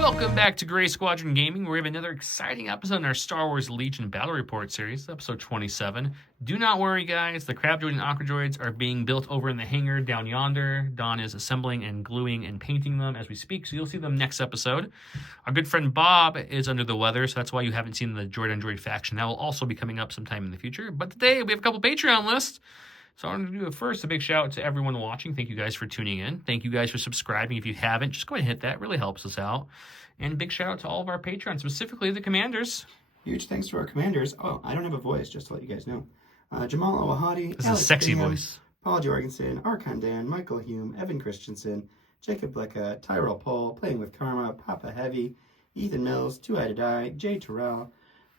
Welcome back to Gray Squadron Gaming, where we have another exciting episode in our Star Wars Legion Battle Report series, episode 27. Do not worry, guys. The Crab Droid and Aqua Droids are being built over in the hangar down yonder. Don is assembling and gluing and painting them as we speak, so you'll see them next episode. Our good friend Bob is under the weather, so that's why you haven't seen the Droid on Droid faction. That will also be coming up sometime in the future. But today, we have a couple Patreon lists. So I want to do first a big shout out to everyone watching. Thank you guys for tuning in. Thank you guys for subscribing. If you haven't, just go ahead and hit that. It really helps us out. And a big shout out to all of our patrons, specifically the commanders. Huge thanks to our commanders. Oh, I don't have a voice, just to let you guys know. Jamal Owahadi. This is a sexy voice. Paul Jorgensen, Archon Dan, Michael Hume, Evan Christensen, Jacob Blecka, Tyrell Paul, Playing with Karma, Papa Heavy, Ethan Mills, Two Eye to Die, Jay Terrell,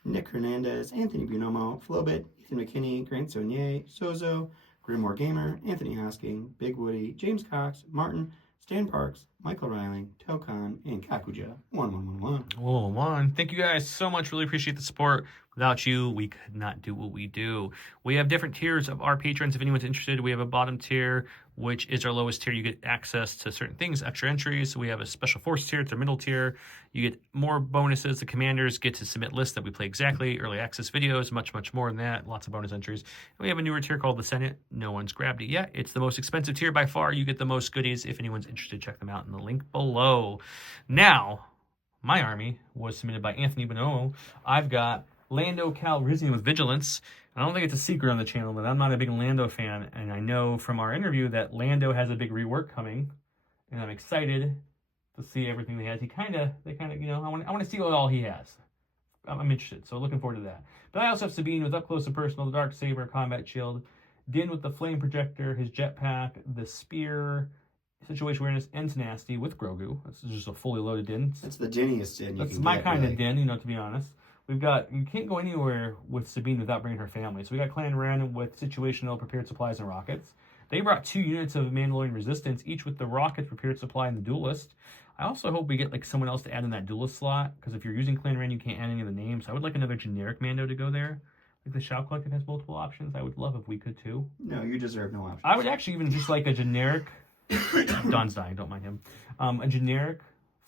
Nick Hernandez, Anthony Bunomo, Flobit, Ethan McKinney, Grant Saunier, Sozo, Grimoire Gamer, Anthony Hosking, Big Woody, James Cox, Martin, Stan Parks, Michael Riley, Tokan, and Kakuja 1111. Oh, one. Thank you guys so much. Really appreciate the support. Without you, we could not do what we do. We have different tiers of our patrons. If anyone's interested, we have a bottom tier, which is our lowest tier. You get access to certain things, extra entries. We have a special force tier. It's our middle tier. You get more bonuses. The commanders get to submit lists that we play exactly, early access videos, much, much more than that. Lots of bonus entries. And we have a newer tier called the Senate. No one's grabbed it yet. It's the most expensive tier by far. You get the most goodies. If anyone's interested, check them out in the link below. Now, my army was submitted by Anthony Bonomo. I've got Lando Calrissian with Vigilance. I don't think it's a secret on the channel, but I'm not a big Lando fan, and I know from our interview that Lando has a big rework coming, and I'm excited to see everything they has. They kind of, you know, I want to see what all he has. I'm interested, so looking forward to that. But I also have Sabine with Up Close and Personal, the Dark Saber, Combat Shield, Din with the Flame Projector, his Jetpack, the Spear, Situation Awareness, and Tenacity with Grogu. This is just a fully loaded Din. That's the Dinniest Din you That's can my get, kind really. of Din, you know, to be honest. We've got, you can't go anywhere with Sabine without bringing her family. So we got Clan Ren with situational, prepared supplies, and rockets. They brought 2 units of Mandalorian Resistance, each with the rockets, prepared supply, and the duelist. I also hope we get like someone else to add in that duelist slot, because if you're using Clan Ren, you can't add any of the names. I would like another generic Mando to go there. Like the Shao Collective has multiple options. I would love if we could too. No, you deserve no options. I would actually even just like a generic, Don's dying, don't mind him. A generic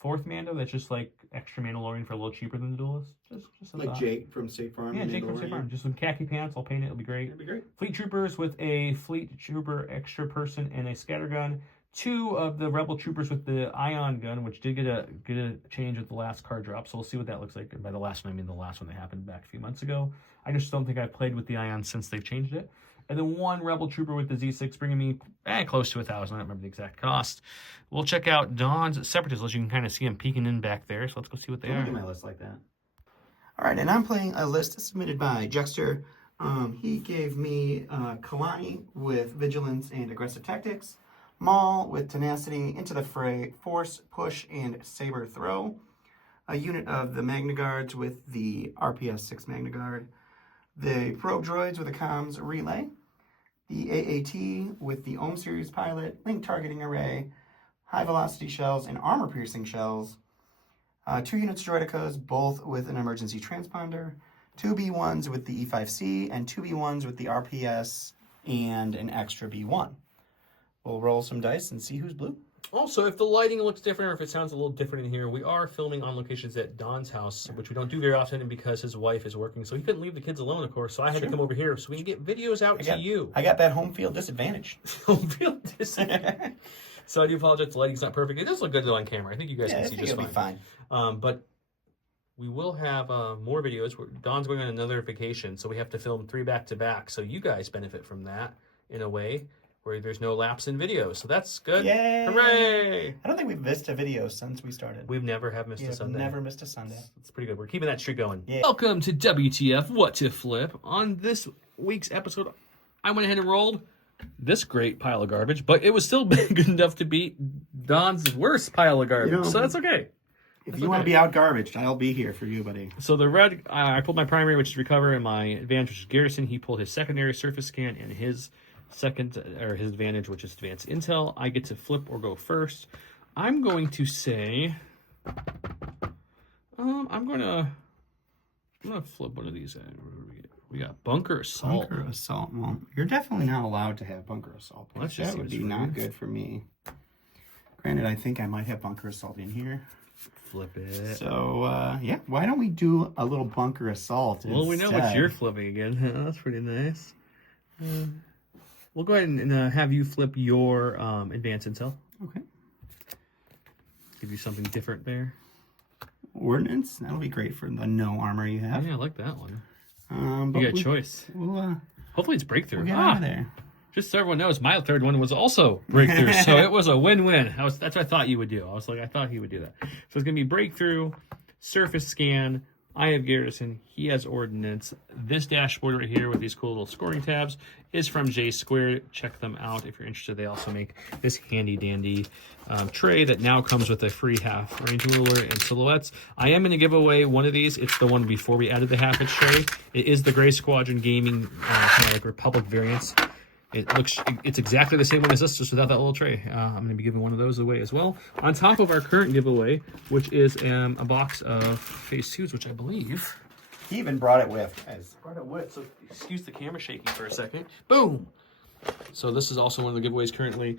4th Mando that's just like extra Mandalorian for a little cheaper than the duelist. Just like Jake from State Farm. Yeah, Jake from State Farm. Just some khaki pants. I'll paint it. It'll be great. That'd be great. Fleet Troopers with a Fleet Trooper extra person and a scattergun. 2 of the Rebel Troopers with the ion gun, which did get a change with the last card drop. So we'll see what that looks like. And by the last one, I mean the last one that happened back a few months ago. I just don't think I've played with the ion since they've changed it. And then 1 Rebel Trooper with the Z6, bringing me close to 1,000. I don't remember the exact cost. We'll check out Don's Separatist list. You can kind of see him peeking in back there. So let's go see what they are. Look at my list like that. All right, and I'm playing a list submitted by Jexter. He gave me Kalani with Vigilance and Aggressive Tactics, Maul with Tenacity, Into the Fray, Force, Push, and Saber Throw, a unit of the Magna Guards with the RPS 6 Magna Guard, the Probe Droids with a Comms Relay, the AAT with the Ohm Series Pilot, Link Targeting Array, High Velocity Shells, and Armor Piercing Shells, 2 units Droidicas, both with an Emergency Transponder, 2 B1s with the E5C, and 2 B1s with the RPS, and an extra B1. We'll roll some dice and see who's blue. Also, if the lighting looks different or if it sounds a little different in here, we are filming on locations at Don's house, which we don't do very often because his wife is working. So he couldn't leave the kids alone, of course. So I had to come over here so we can get videos out to you. I got that home field disadvantage. Home field disadvantage. So I do apologize. The lighting's not perfect. It does look good though on camera. I think you guys can see just fine. It'll be fine. But we will have more videos. Don's going on another vacation, so we have to film 3 back-to-back. So you guys benefit from that in a way where there's no lapse in videos. So that's good. Yay! Hooray! I don't think we've missed a video since we started. We've never have missed a Sunday. Never missed a Sunday. It's pretty good. We're keeping that streak going. Yeah. Welcome to WTF What to Flip. On this week's episode, I went ahead and rolled this great pile of garbage, but it was still big enough to beat Don's worst pile of garbage. So that's okay. If you want to be out garbaged, I'll be here for you, buddy. So the red, I pulled my primary, which is Recover, and my advantage, which is Garrison. He pulled his secondary, Surface Scan, and his second, or his advantage, which is Advanced Intel. I get to flip or go first. I'm going to say, I'm gonna flip one of these. We got Bunker Assault. Bunker Assault. Well, you're definitely not allowed to have Bunker Assault. Well, that would be not good for me. Granted, I think I might have Bunker Assault in here. Flip it. So, yeah, why don't we do a little bunker assault Well, we know what instead? you're flipping again. That's pretty nice. We'll go ahead and have you flip your advanced intel. Okay. Give you something different there. Ordnance, that'll be great for the no armor you have. Yeah, I like that one. But You got a choice. We'll, Hopefully it's breakthrough. we'll get out of there. Just so everyone knows, my third one was also breakthrough, so it was a win-win. That's what I thought you would do. I thought he would do that. So it's going to be breakthrough, surface scan. I have garrison. He has ordnance. This dashboard right here with these cool little scoring tabs is from J Squared. Check them out if you're interested. They also make this handy-dandy tray that now comes with a free half range ruler and silhouettes. I am going to give away one of these. It's the one before we added the half-inch tray. It is the Gray Squadron Gaming kind of like Republic variants. It's exactly the same one as this, just without that little tray. I'm going to be giving one of those away as well. On top of our current giveaway, which is a box of Phase 2s, which I believe... He even brought it with. So excuse the camera shaking for a second. Boom! So this is also one of the giveaways currently.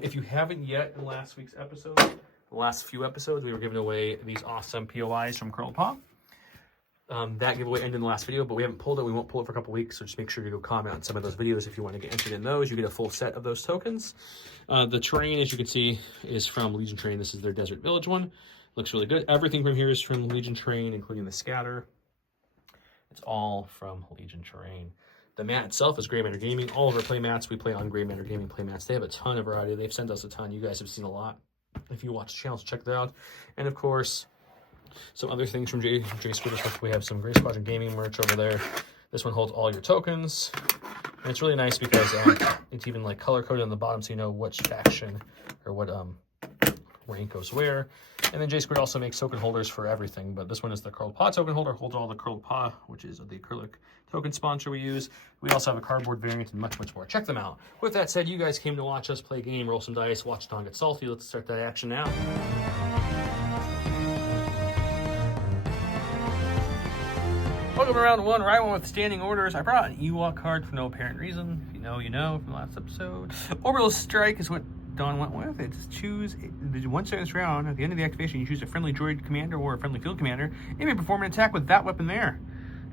If you haven't yet in last week's episode, the last few episodes, we were giving away these awesome POIs from Curled Paw. That giveaway ended in the last video, but we haven't pulled it. We won't pull it for a couple weeks, so just make sure you go comment on some of those videos if you want to get entered in those. You get a full set of those tokens. The terrain, as you can see, is from Legion Terrain. This is their Desert Village one. Looks really good. Everything from here is from Legion Terrain, including the scatter. It's all from Legion Terrain. The mat itself is Grey Matter Gaming. All of our play mats, we play on Grey Matter Gaming play mats. They have a ton of variety. They've sent us a ton. You guys have seen a lot. If you watch the channels, check that out. And of course, some other things from J Squared. We have some Gray Squadron Gaming merch over there. This one holds all your tokens. And it's really nice because it's even like color coded on the bottom so you know which faction or what rank goes where. And then J Squared also makes token holders for everything, but this one is the Curled Paw token holder, holds all the Curled Paw, which is the acrylic token sponsor we use. We also have a cardboard variant and much, much more. Check them out. With that said, you guys came to watch us play a game, roll some dice, watch Don get salty. Let's start that action now. Welcome to round one, right one with standing orders. I brought an Ewok card for no apparent reason. If you know, you know from the last episode. Orbital Strike is what Don went with. It's choose once in this round. At the end of the activation, you choose a friendly droid commander or a friendly field commander. It may perform an attack with that weapon there.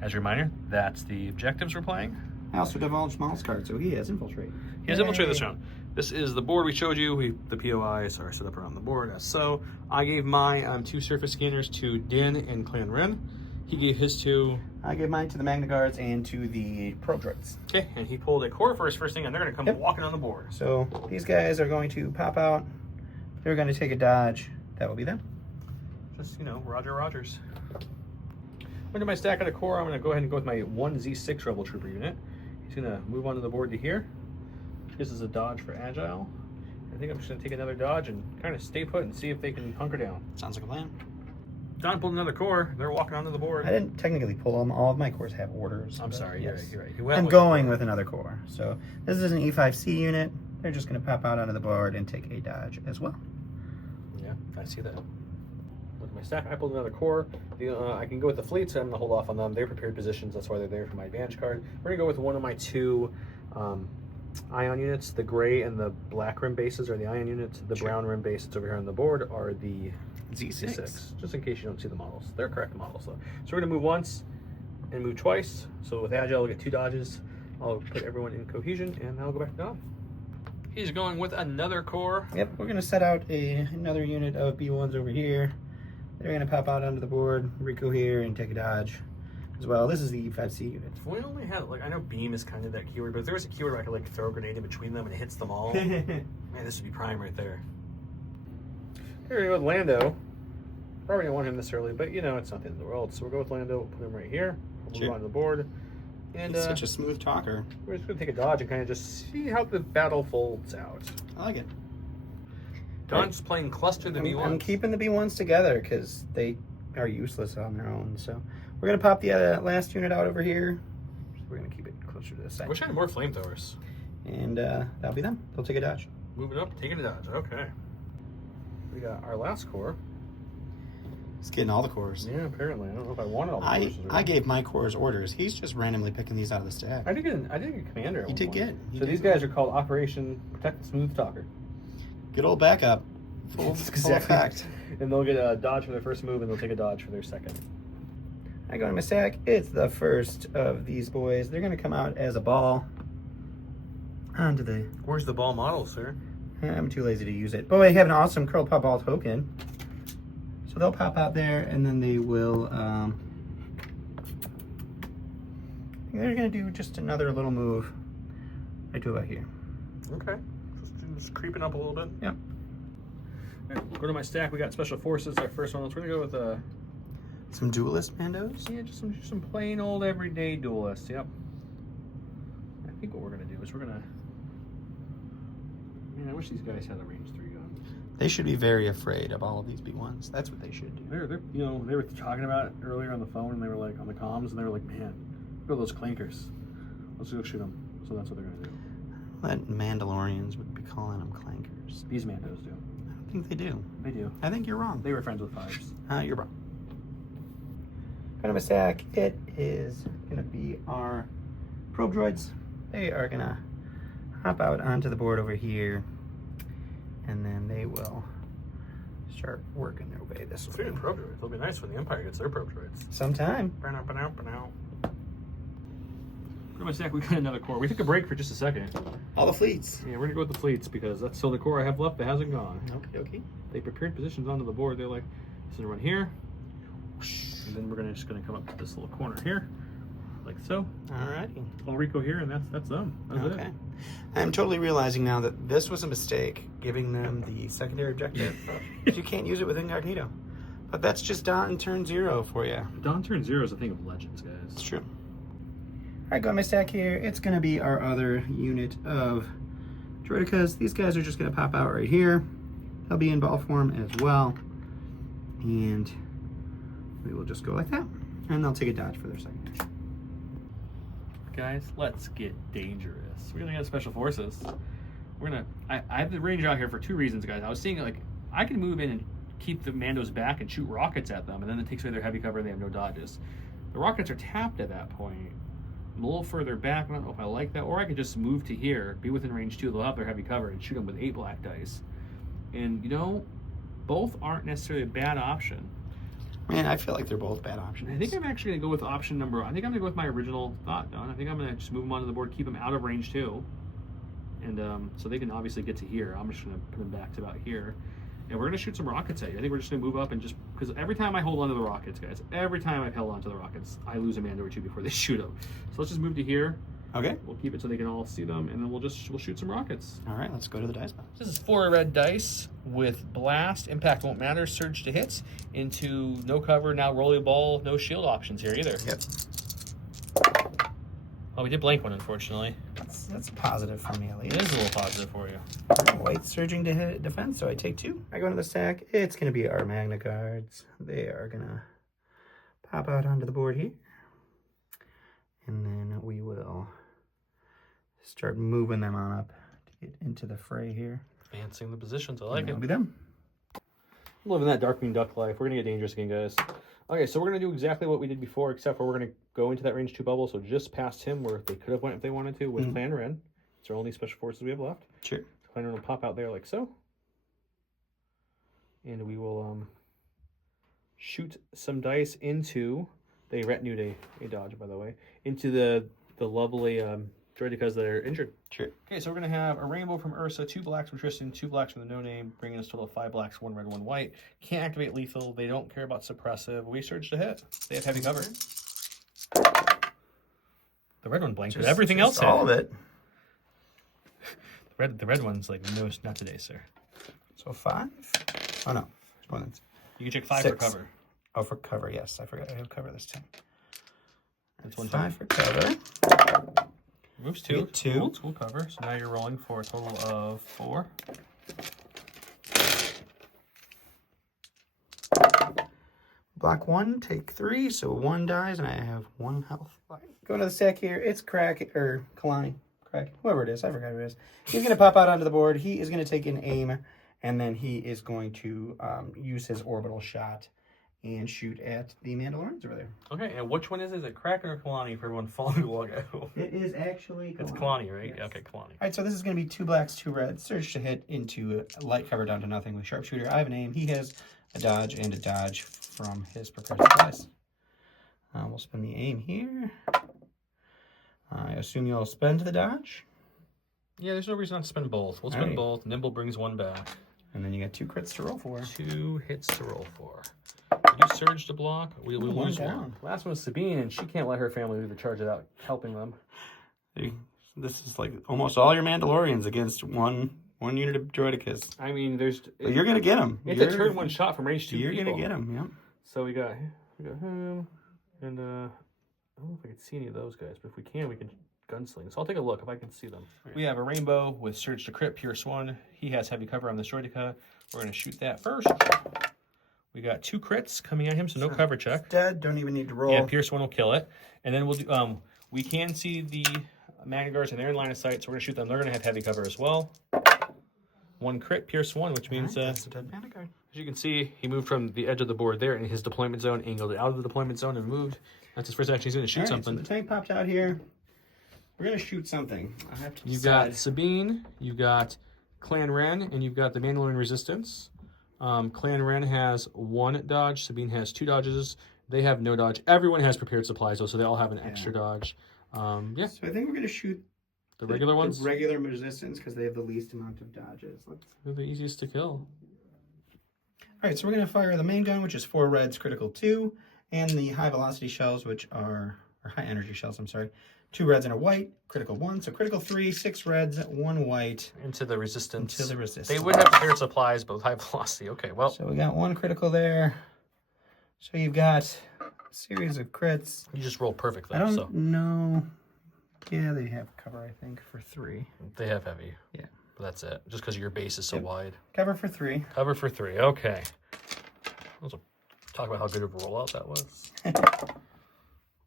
As a reminder, that's the objectives we're playing. I also divulged Maul's card, so he has infiltrate. He has infiltrate this round. This is the board we showed you. The POIs are set up around the board as so. I gave my 2 surface scanners to Din and Clan Ren. He gave his 2. I gave mine to the Magna Guards and to the Pro Droids. Okay, and he pulled a core for his first thing, and they're going to come walking on the board. So these guys are going to pop out. They're going to take a dodge. That will be them. Just, Roger Rogers. Under my stack of the core, I'm going to go ahead and go with my 1Z6 Rebel Trooper unit. He's going to move onto the board to here, which gives us a dodge for Agile. I think I'm just going to take another dodge and kind of stay put and see if they can hunker down. Sounds like a plan. Don pulled another core. They're walking onto the board. I didn't technically pull them. All of my cores have orders. I'm sorry. Yes. You're right. I'm going with another core. So this is an E5C unit. They're just going to pop out onto the board and take a dodge as well. Yeah, I see that. Look at my stack. I pulled another core. I can go with the fleets. So I'm going to hold off on them. They're prepared positions. That's why they're there for my advantage card. We're going to go with one of my 2 ion units. The gray and the black rim bases are the ion units. The brown rim bases over here on the board are the Z6. Just in case you don't see the models. They're correct models though. So we're going to move once and move twice. So with Agile, we'll get 2 dodges. I'll put everyone in cohesion and I'll go back to Don. He's going with another core. Yep, we're going to set out another unit of B1s over here. They're going to pop out onto the board, recohere, and take a dodge as well. This is the E5C unit. If we only had, I know beam is kind of that keyword, but if there was a keyword where I could throw a grenade in between them and it hits them all, man, this would be prime right there. Here we go with Lando. Probably don't want him this early, but it's not the end of the world. So we'll go with Lando. We'll put him right here. We'll move onto the board. And he's such a smooth talker. We're just going to take a dodge and kind of just see how the battle folds out. I like it. Don's playing cluster the B1s. I'm keeping the B1s together because they are useless on their own. So we're going to pop the last unit out over here. We're going to keep it closer to the side. I wish I had more flamethrowers. And that'll be them. They'll take a dodge. Moving up, taking a dodge. Okay. We got our last core. He's getting all the cores. Yeah, apparently. I don't know if I wanted all the cores. I gave my cores orders. He's just randomly picking these out of the stack. I did get a commander at He one did point. get. So these guys are called Operation Protect the Smooth Talker. Good old backup. Full effect. And they'll get a dodge for their first move, and they'll take a dodge for their second. I go to my stack. It's the first of these boys. They're going to come out as a ball onto the... Where's the ball model, sir? I'm too lazy to use it. But we have an awesome Curl Pop Ball token. So they'll pop out there, and then they will... they're going to do just another little move. I do about here. Okay. Just creeping up a little bit. Yep. Right, go to my stack. We got Special Forces, our first one. We're going to go with... some duelist Mandos? Yeah, just some plain old everyday duelists. Yep. I think what we're going to do is we're going to... Man, I wish these guys had a range 3 gun. They should be very afraid of all of these B1s. That's what they should do. They're you know, they were talking about it earlier on the phone, and they were like, on the comms, and they were like, man, look at those clankers. Let's go shoot them. So that's what they're going to do. That Mandalorians would be calling them clankers. These Mandos do. I don't think they do. They do. I think you're wrong. They were friends with Fires. You're wrong. Kind of a stack. It is going to be our probe droids. They are going to hop out onto the board over here, and then they will start working their way this way. Speaking of probe droids, it'll be nice when the Empire gets their probe droids. Sometime. For my stack, we got another core. We took a break for just a second. All the fleets. Yeah, we're gonna go with the fleets because that's still the core I have left that hasn't gone. Okay. They prepared positions onto the board. They're like, this is run here, and then we're just gonna come up to this little corner here, like so. Alrighty. All Rico here, and that's them. That's Okay. it. I'm totally realizing now that this was a mistake, giving them the secondary objective. You can't use it with Incognito. But that's just dot and turn 0 for you. Dawn Turn 0 is a thing of legends, guys. It's true. Alright, got my stack here. It's going to be our other unit of droidicas. These guys are just going to pop out right here. They'll be in ball form as well. And we will just go like that. And they'll take a dodge for their second. Guys, let's get dangerous. We're gonna get Special Forces. We're gonna. I have the range out here for 2 reasons, guys. I was seeing like I can move in and keep the Mandos back and shoot rockets at them, and then it takes away their heavy cover and they have no dodges. The rockets are tapped at that point. I'm a little further back. I don't know if I like that, or I could just move to here, be within range 2. They'll have their heavy cover and shoot them with 8 black dice. And you know, both aren't necessarily a bad option. Man, I feel like they're both bad options. I think I'm actually going to go with option number... I think I'm going to go with my original thought, Don. I think I'm going to just move them onto the board, keep them out of range 2. And so they can obviously get to here. I'm just going to put them back to about here. And we're going to shoot some rockets at you. I think we're just going to move up and just... Because every time I hold onto the rockets, guys, every time I've held onto the rockets, I lose a Mando or 2 before they shoot them. So let's just move to here. Okay. We'll keep it so they can all see them, and then we'll shoot some rockets. All right, let's go to the dice box. This is 4 red dice with blast, impact won't matter, surge to hits, into no cover, now rolling ball, no shield options here either. Yep. Oh, we did blank one, unfortunately. That's a positive for me, at least. It is a little positive for you. White surging to hit defense, so I take 2. I go into the stack. It's going to be our Magna Guards. They are going to pop out onto the board here. And then we will start moving them on up to get into the fray here. Advancing the positions, I like it. That'll be them. Living that Darkwing Duck life. We're going to get dangerous again, guys. Okay, so we're going to do exactly what we did before, except for we're going to go into that range 2 bubble, so just past him, where they could have went if they wanted to, with Clan Ren. It's our only Special Forces we have left. Sure. Clan Ren will pop out there like so. And we will shoot some dice into... They retinued a dodge, by the way. Into the lovely droidicas that are injured. Sure. Okay, so we're going to have a rainbow from Ursa, 2 blacks from Tristan, 2 blacks from the no-name, bringing us a total of 5 blacks, 1 red, 1 white. Can't activate lethal. They don't care about suppressive. We surge to hit. They have heavy cover. The red one blanked, but everything else hit. All of it. The red one's like, no, not today, sir. So 5? Oh, no. More than You can check 5 6. for cover. Oh, for cover, yes. I forgot I have cover this time. That's 1 5 for cover. Moves 2. 2. Cool cover. So now you're rolling for a total of 4. Block 1, take 3, so 1 dies, and I have 1 health. Going to the stack here, it's Kalani, whoever it is, I forgot who it is. He's going to pop out onto the board. He is going to take an aim, and then he is going to use his orbital shot and shoot at the Mandalorians over there. Okay, and which one is it? Is it Kraken or Kalani for everyone following the logo? It is actually Kalani. It's Kalani, right? Yes. Yeah, okay, Kalani. All right, so this is going to be 2 blacks, 2 reds. Surge to hit into light cover down to nothing with sharpshooter. I have an aim. He has a dodge, and a dodge from his prepared supplies. We'll spend the aim here. I assume you'll spend the dodge. Yeah, there's no reason not to spend both. We'll spend both. Nimble brings one back. And then you got 2 crits to roll for. 2 hits to roll for. We do surge to block. We lose one. Last one was Sabine, and she can't let her family leave the charge without helping them. This is like almost all your Mandalorians against one unit of Droidicus. I mean, you're gonna get him. It's a turn 1 shot from range 2 You're people. gonna get him. Yep. So we got him, and I don't know if I can see any of those guys, but if we can gunsling. So I'll take a look if I can see them. Right. We have a rainbow with surge to crit, Pierce 1. He has heavy cover on the Droidica. We're gonna shoot that first. We got 2 crits coming at him, so no cover check. It's dead. Don't even need to roll. Yeah, Pierce 1 will kill it, and then we'll do. We can see the Managars and they're in line of sight, so we're gonna shoot them. They're gonna have heavy cover as well. 1 crit, Pierce 1, which means that's a dead Managar. as you can see, he moved from the edge of the board there in his deployment zone, angled it out of the deployment zone, and moved. That's his first action. He's gonna shoot something. So the tank popped out here. We're gonna shoot something. I have to decide. You've got Sabine, you've got Clan Ren, and you've got the Mandalorian Resistance. Clan Ren has 1 dodge. Sabine has 2 dodges. They have no dodge. Everyone has prepared supplies, though, so they all have an extra dodge. Yeah. So I think we're gonna shoot the regular ones. The regular Resistance because they have the least amount of dodges. They're the easiest to kill. All right, so we're gonna fire the main gun, which is 4 reds, critical 2, and the high velocity shells, which are high energy shells. I'm sorry. 2 reds and a white, critical 1. So critical 3, 6 reds, 1 white. Into the Resistance. Into the Resistance. They would have prepared supplies, but with high velocity. Okay, well. So we got 1 critical there. So you've got a series of crits. You just roll perfect there. I don't know. Yeah, they have cover, I think, for 3. They have heavy. Yeah. But that's it. Just because your base is so wide. Cover for 3. Cover for 3. Okay. Let's talk about how good of a rollout that was.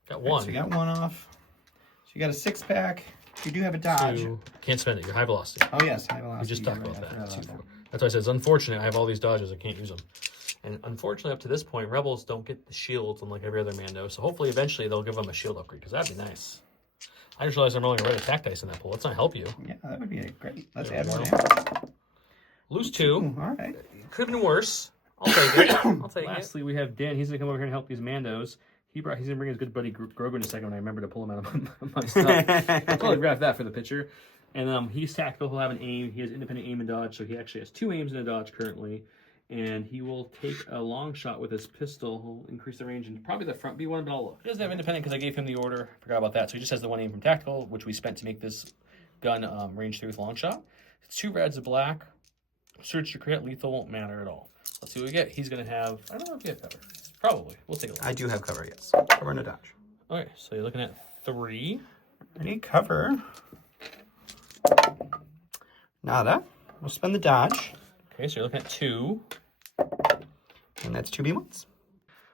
Got 1. So you got 1 off. So you got a 6-pack. You do have a dodge. 2. Can't spend it. You're high velocity. Oh, yes, high velocity. We just talked about that. 2, 4. That's why I said it's unfortunate. I have all these dodges. I can't use them. And unfortunately, up to this point, Rebels don't get the shields unlike every other Mando. So hopefully, eventually, they'll give them a shield upgrade because that'd be nice. I just realized I'm rolling a red attack dice in that pool. Let's not help you. Yeah, that would be great. Let's add 1 damage. Lose 2. Ooh, all right. Could have been worse. I'll take it. I'll take it. Lastly, we have Dan. He's going to come over here and help these Mandos. He's going to bring his good buddy Grogu in a second when I remember to pull him out of my stuff. I'll totally grab that for the picture. And he's tactical. He'll have an aim. He has independent aim and dodge. So he actually has 2 aims and a dodge currently. And he will take a long shot with his pistol. He'll increase the range and probably the front B1, but I'll look. He doesn't have independent because I gave him the order. Forgot about that. So he just has the 1 aim from tactical, which we spent to make this gun range 3 with long shot. It's 2 reds, a black. Search to crit, lethal won't matter at all. Let's see what we get. He's going to have, I don't know if he has cover. Probably. We'll take a look. I do have cover, yes. Cover and a dodge. Okay, so you're looking at 3. I need cover. Nada. We'll spend the dodge. Okay, so you're looking at 2. And that's 2 B1s.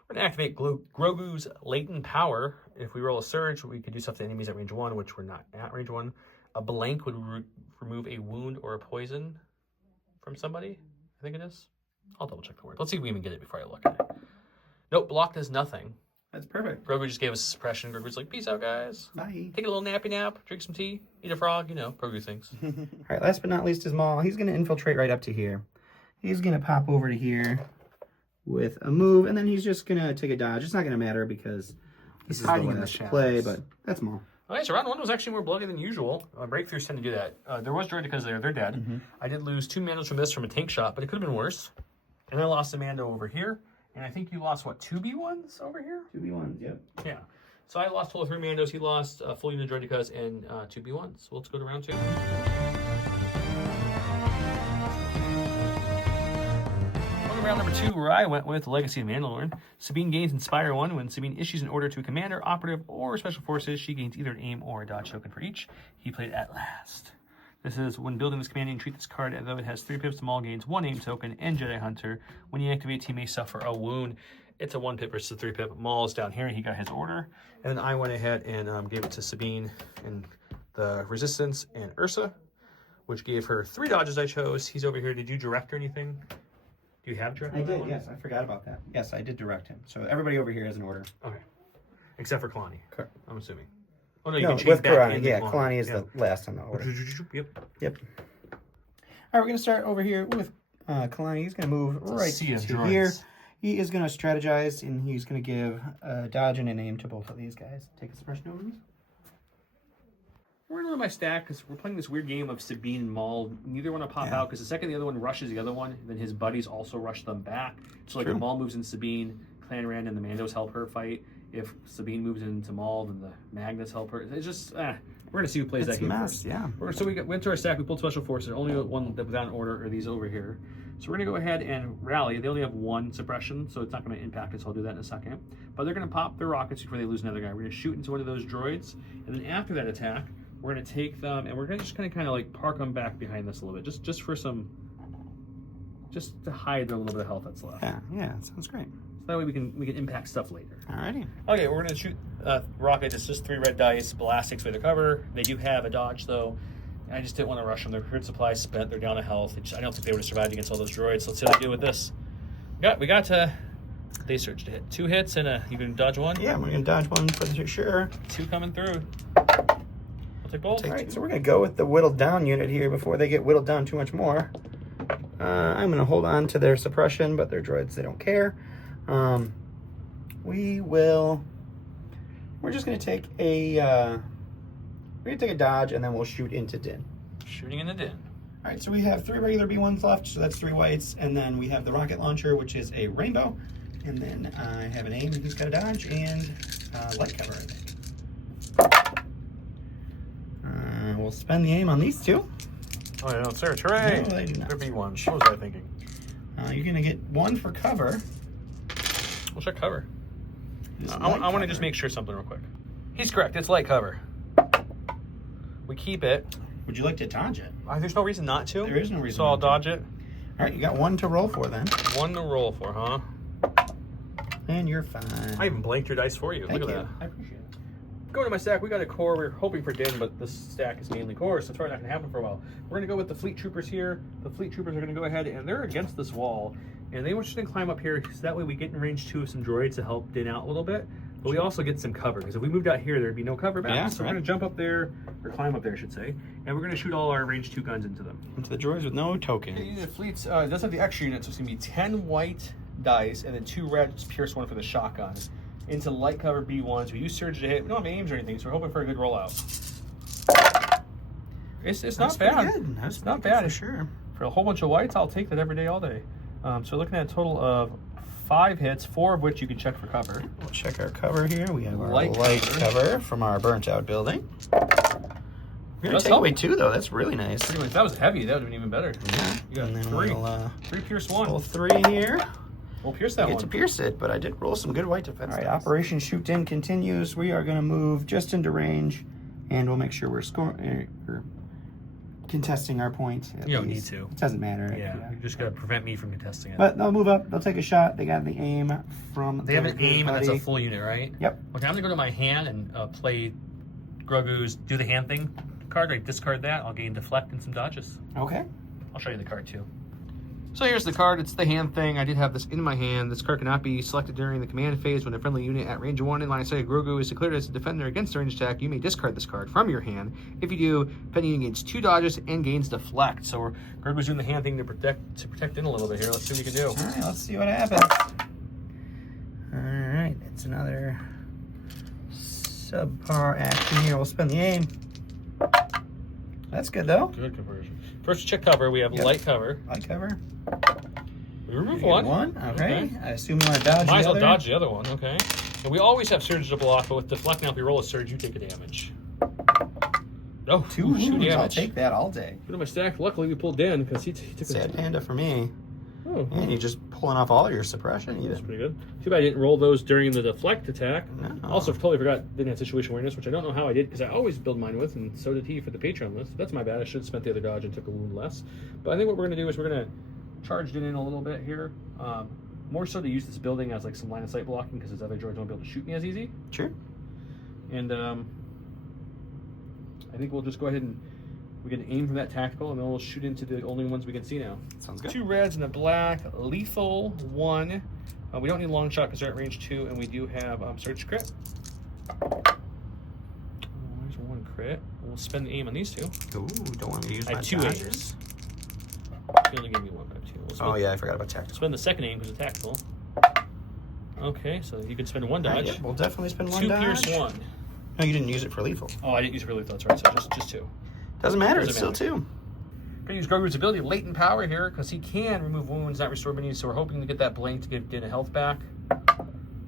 We're going to activate Grogu's latent power. If we roll a surge, we could do stuff to enemies at range 1, which we're not at range 1. A blank would remove a wound or a poison from somebody. I think it is. I'll double check the word. Let's see if we even get it before I look at it. Nope, block does nothing. That's perfect. Grogu just gave us a suppression. Grogu's like, peace out, guys. Bye. Take a little nappy nap, drink some tea, eat a frog, you know, Grogu things. All right, last but not least is Maul. He's going to infiltrate right up to here. He's going to pop over to here with a move, and then he's just going to take a dodge. It's not going to matter because this is the last play, but that's Maul. Okay, so round 1 was actually more bloody than usual. Breakthroughs tend to do that. There was Droidicas there. They're dead. Mm-hmm. I did lose 2 Mandos from this from a tank shot, but it could have been worse. And I lost a Mando over here. And I think you lost, what, 2 B1s over here? 2 B1s, yep. Yeah. So I lost total 3 Mandos. He lost a full unit of Droidicas and 2 B1s. So let's go to round 2. Welcome to round number 2, where I went with Legacy of Mandalorian. Sabine gains Inspire 1. When Sabine issues an order to a commander, operative, or special forces, she gains either an aim or a dodge token for each. He played At Last. This is when building this command, treat this card as though it has 3 pips. Maul gains 1 aim token, and Jedi Hunter. When you activate, he may suffer a wound. It's a 1 pip versus a 3 pip. Maul is down here. He got his order. And then I went ahead and gave it to Sabine and the Resistance and Ursa, which gave her 3 dodges I chose. He's over here. Did you direct or anything? Do you have direct? I did, yes. I forgot about that. Yes, I did direct him. So everybody over here has an order. Okay. Except for Kalani. Correct. I'm assuming. Oh, no, you No, can change with back Kalani. into Yeah, Kalani is the last on the order. Yep. Yep. All right, we're going to start over here with Kalani. He's going to move right sea of to droids. here. he is going to strategize, and he's going to give a dodge and a name to both of these guys. Take a suppression over these. We're going to my stack because we're playing this weird game of Sabine and Maul. Neither want to pop out because the second the other one rushes the other one, then his buddies also rush them back. So like if Maul moves into Sabine, Clan Rand and the Mandos help her fight. If Sabine moves into Maul, then the Magnus help her. It's just, we're going to see who plays that game first. Yeah. So we went to our stack, we pulled Special Forces. Only one that without an order are these over here. So we're going to go ahead and rally. They only have one suppression, so it's not going to impact us. I'll do that in a second. But they're going to pop their rockets before they lose another guy. We're going to shoot into one of those droids, and then after that attack, we're going to take them, and we're going to just kind of like park them back behind this a little bit, just for some, just to hide a little bit of health that's left. Yeah, sounds great. So that way we can impact stuff later. Alrighty. Okay, we're going to shoot rocket. It's just 3 red dice. Blast takes away their cover. They do have a dodge though. I just didn't want to rush them. Their crit supply spent. They're down to health. I don't think they would have survived against all those droids. So let's see how they do with this. We got they surged to hit 2 hits and you can dodge 1. Yeah, we're gonna dodge 1 for sure. 2 coming through. I'll take both. All right, so we're gonna go with the whittled down unit here before they get whittled down too much more. I'm gonna hold on to their suppression, but their droids, they don't care. We're just gonna take a dodge and then we'll shoot into Din. Shooting into Din. All right, so we have 3 regular B1s left, so that's 3 whites, and then we have the rocket launcher, which is a rainbow, and then I have an aim who's got a dodge and light cover, I think. We'll spend the aim on these 2. Oh, they don't search. Hooray! No, they do not. They're B1s. What was I thinking? You're gonna get 1 for cover. We'll check cover. I want to just make sure something real quick. He's correct. It's light cover. We keep it. Would you like to dodge it? There's no reason not to. There is no reason. So I'll dodge it. All right, you got 1 to roll for then. 1 to roll for, huh? And you're fine. I even blanked your dice for you. Thank Look at you. that. I appreciate it. Going to my stack, we got a core. We're hoping for Din, but this stack is mainly core, so it's probably not going to happen for a while. We're going to go with the Fleet Troopers here. The Fleet Troopers are going to go ahead, and they're against this wall. And they were just going to climb up here, so that way we get in range 2 of some droids to help Din out a little bit. But we also get some cover, because if we moved out here, there'd be no cover back. Yeah, so we're going to jump up there, or climb up there, I should say, and we're going to shoot all our range 2 guns into them. Into the droids with no token. The fleets, it does have the extra unit, so it's going to be 10 white dice, and then 2 red, pierce 1 for the shotgun. Into light cover B1s. We use surge to hit. We don't have aims or anything, so we're hoping for a good rollout. It's not bad. That's not bad for sure. For a whole bunch of whites, I'll take that every day, all day. So we're looking at a total of 5 hits, 4 of which you can check for cover. We'll check our cover here. We have our Light cover from our burnt out building. We're going to take away 2 though. That's really nice. If that was heavy, that would have been even better. Yeah. You got and then 3. We'll, 3 pierce 1. roll 3 here. We'll pierce that Get one. to pierce it, but I did roll some good white defense. All right, Operation Shoot In continues. We are going to move just into range, and we'll make sure we're contesting our point. You don't need to. It doesn't matter. Yeah, you just got to prevent me from contesting it. But they'll move up. They'll take a shot. They got the aim from. They have an aim, and buddy. that's a full unit, right? Yep. Okay, I'm going to go to my hand and play Grogu's do the hand thing card. I discard that. I'll gain deflect and some dodges. Okay. I'll show you the card too. So here's the card. It's the hand thing. I did have this in my hand. This card cannot be selected during the command phase. When a friendly unit at range 1 in line of sight of Grogu is declared as a defender against a range attack, you may discard this card from your hand. If you do, friendly unit gains 2 dodges and gains deflect. So Grogu's doing the hand thing to protect in a little bit here. Let's see what we can do. All right, let's see what happens. All right, it's another subpar action here. We'll spend the aim. That's good though. Good conversion. First, check cover. We have light cover. Light cover. We remove 1. Okay. I assume you want to dodge Might as the well other. dodge the other one. Okay. And we always have surge to block, but with deflect now, if we roll a surge, you take a damage. Oh, 2 2 wounds. damage. I'll take that all day. Put in my stack. Luckily, we pulled Dan because he took Sad panda for me. Oh, And you're just pulling off all your suppression that's even. pretty good. Too bad I didn't roll those during the deflect attack. No. Also, totally forgot didn't have situation awareness, which I don't know how I did because I always build mine with, and so did he for the Patreon list. That's my bad. I should have spent the other dodge and took a wound less. But I think what we're going to do is we're going to charge it in a little bit here. More so to use this building as like some line of sight blocking because his other droids won't be able to shoot me as easy. Sure. And I think we'll just go ahead and we can aim from that tactical, and then we'll shoot into the only ones we can see now. Sounds good. 2 reds and a black, lethal 1. We don't need long shot because they're at range 2, and we do have surge crit. There's 1 crit. We'll spend the aim on these 2. Ooh, don't want me to use I my have 2 dodges. aims. He only gave me 1, but I have 2. We'll Oh yeah, I forgot about tactical. spend the second aim because it's tactical. Okay, so you can spend 1 dodge. Right, yeah, we'll definitely spend 1 2 dodge. pierce 1. No, you didn't use it for lethal. Oh, I didn't use it for lethal. That's right. So just 2. Doesn't matter. Doesn't It's still matter. 2. Gonna use Grogu's ability, latent power here, because he can remove wounds, not restore minis. So we're hoping to get that blank to give Din a health back.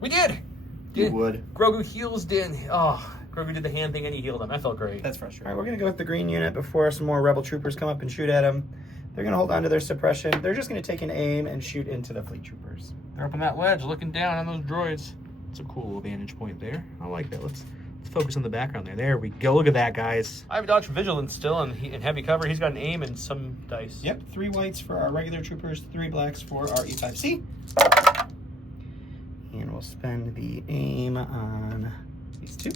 We did. You would. Grogu heals Din. Oh, Grogu did the hand thing and he healed him. That felt great. That's frustrating. All right, we're gonna go with the green unit before some more rebel troopers come up and shoot at him. They're gonna hold on to their suppression. They're just gonna take an aim and shoot into the fleet troopers. They're up on that ledge, looking down on those droids. It's a cool little vantage point there. I like that. Let's focus on the background there. There we go. Look at that, guys. I have dodge for vigilance still and heavy cover. He's got an aim and some dice. Yep, 3 whites for our regular troopers, 3 blacks for our E5C. And we'll spend the aim on these 2.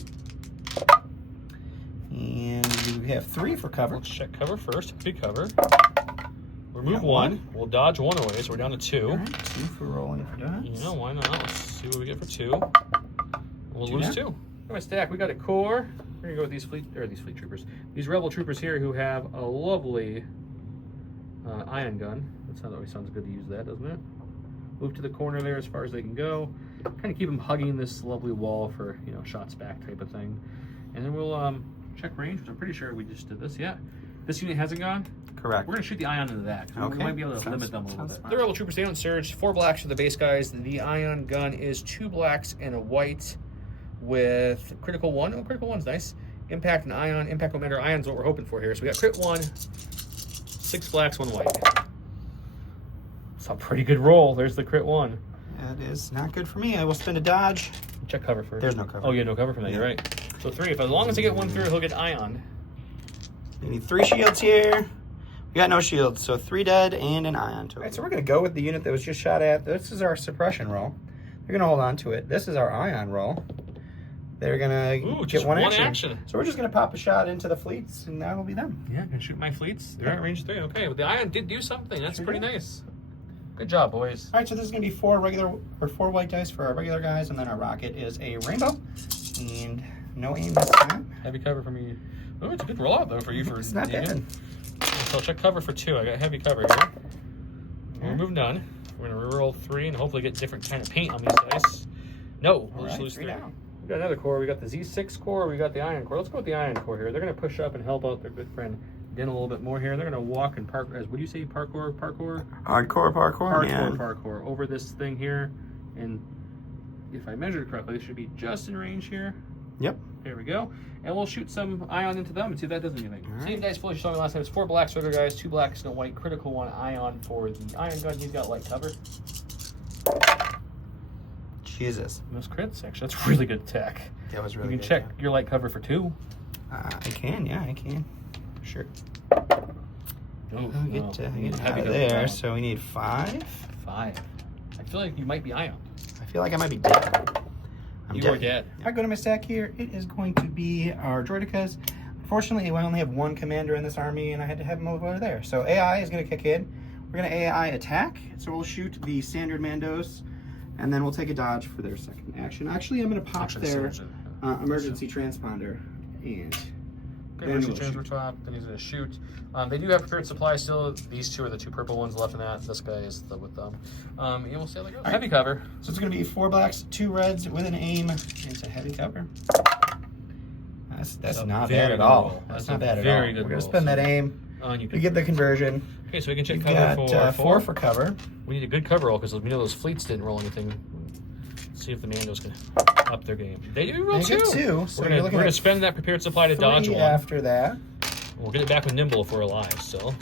And we have 3 for cover. Let's check cover first. Big cover. Remove 1. We'll dodge 1 away, so we're down to 2. All right, 2 for rolling for dodge. You know, why not? Let's see what we get for 2. We'll lose 2. In my stack, we got a core. We're gonna go with these fleet troopers. These rebel troopers here who have a lovely ion gun. That always sounds good to use that, doesn't it? Move to the corner there as far as they can go. Kind of keep them hugging this lovely wall for, you know, shots back type of thing. And then we'll check range, which I'm pretty sure we just did this. Yeah. This unit hasn't gone. Correct. We're gonna shoot the ion into that. Okay. We might be able to limit them a little bit. Smart. The rebel troopers, they don't surge. 4 blacks for the base guys. The ion gun is 2 blacks and a white with critical 1. Oh, critical 1's nice. Impact and ion. Impact will matter. Ion's what we're hoping for here. So we got crit 1, 6 blacks, 1 white. It's a pretty good roll. There's the crit 1. That is not good for me. I will spend a dodge. Check cover first. There's no cover. Oh, yeah, no cover from that. You're right. So 3. As long as I get 1 through, he'll get ion. We need 3 shields here. We got no shields, so 3 dead and an ion total. All right, so we're going to go with the unit that was just shot at. This is our suppression roll. They're going to hold on to it. This is our ion roll. They're going to get one action. So we're just going to pop a shot into the fleets, and that'll be them. Yeah, gonna shoot my fleets. They're at range 3. Okay, but the ion did do something. That's pretty nice. Good job, boys. All right, so this is going to be 4 white dice for our regular guys, and then our rocket is a rainbow, and no aim this time. Heavy cover for me. Oh, it's a good rollout though for you. It's not bad. So I'll check cover for 2. I got heavy cover here. We're moving done. We're gonna reroll 3 and hopefully get different kind of paint on these dice. No, we'll just lose 3. Down. We got another core. We got the Z6 core. We got the ion core. Let's go with the ion core here. They're gonna push up and help out their good friend Din a little bit more here. They're gonna walk and park. What do you say? Parkour. Hardcore parkour, man. Parkour over this thing here, and if I measured correctly, it should be just in range here. Yep. There we go. And we'll shoot some ion into them and see if that does anything. All right. Same dice full as you saw me last time. It's 4 blacks for the guys, 2 blacks and a white. Critical 1 ion for the ion gun. He's got light cover. Jesus. Most crits, actually. That's really good attack. That was really good. You can check your light cover for 2. I can, yeah, I can. Sure. Oh, I'll get out of there, so we need 5. 5. I feel like you might be ion. I feel like I might be dead. You are dead. If I go to my stack here, it is going to be our droidicas. Unfortunately, we only have 1 commander in this army, and I had to have him over there. So AI is going to kick in. We're going to AI attack. So we'll shoot the standard Mandos, and then we'll take a dodge for their second action. Actually, I'm going to pop their emergency transponder. And emergency transfer top, then he's going to shoot. They do have prepared supply still. These 2 are the 2 purple ones left in that. This guy is with them. And we'll see how that goes. Right. Heavy cover. So it's going to be 4 blacks, 2 reds with an aim. It's a heavy cover. That's not bad at all. That's not bad at all. Very good. We're going to spend that aim. We get the conversion. Okay, so we can check We've cover got, for 4 for cover. We need a good cover roll because we know those fleets didn't roll anything. Let's see if the Mandos can up their game. They do roll 2. So we're gonna spend that prepared supply to dodge 1. After that. We'll get it back with nimble if we're alive still.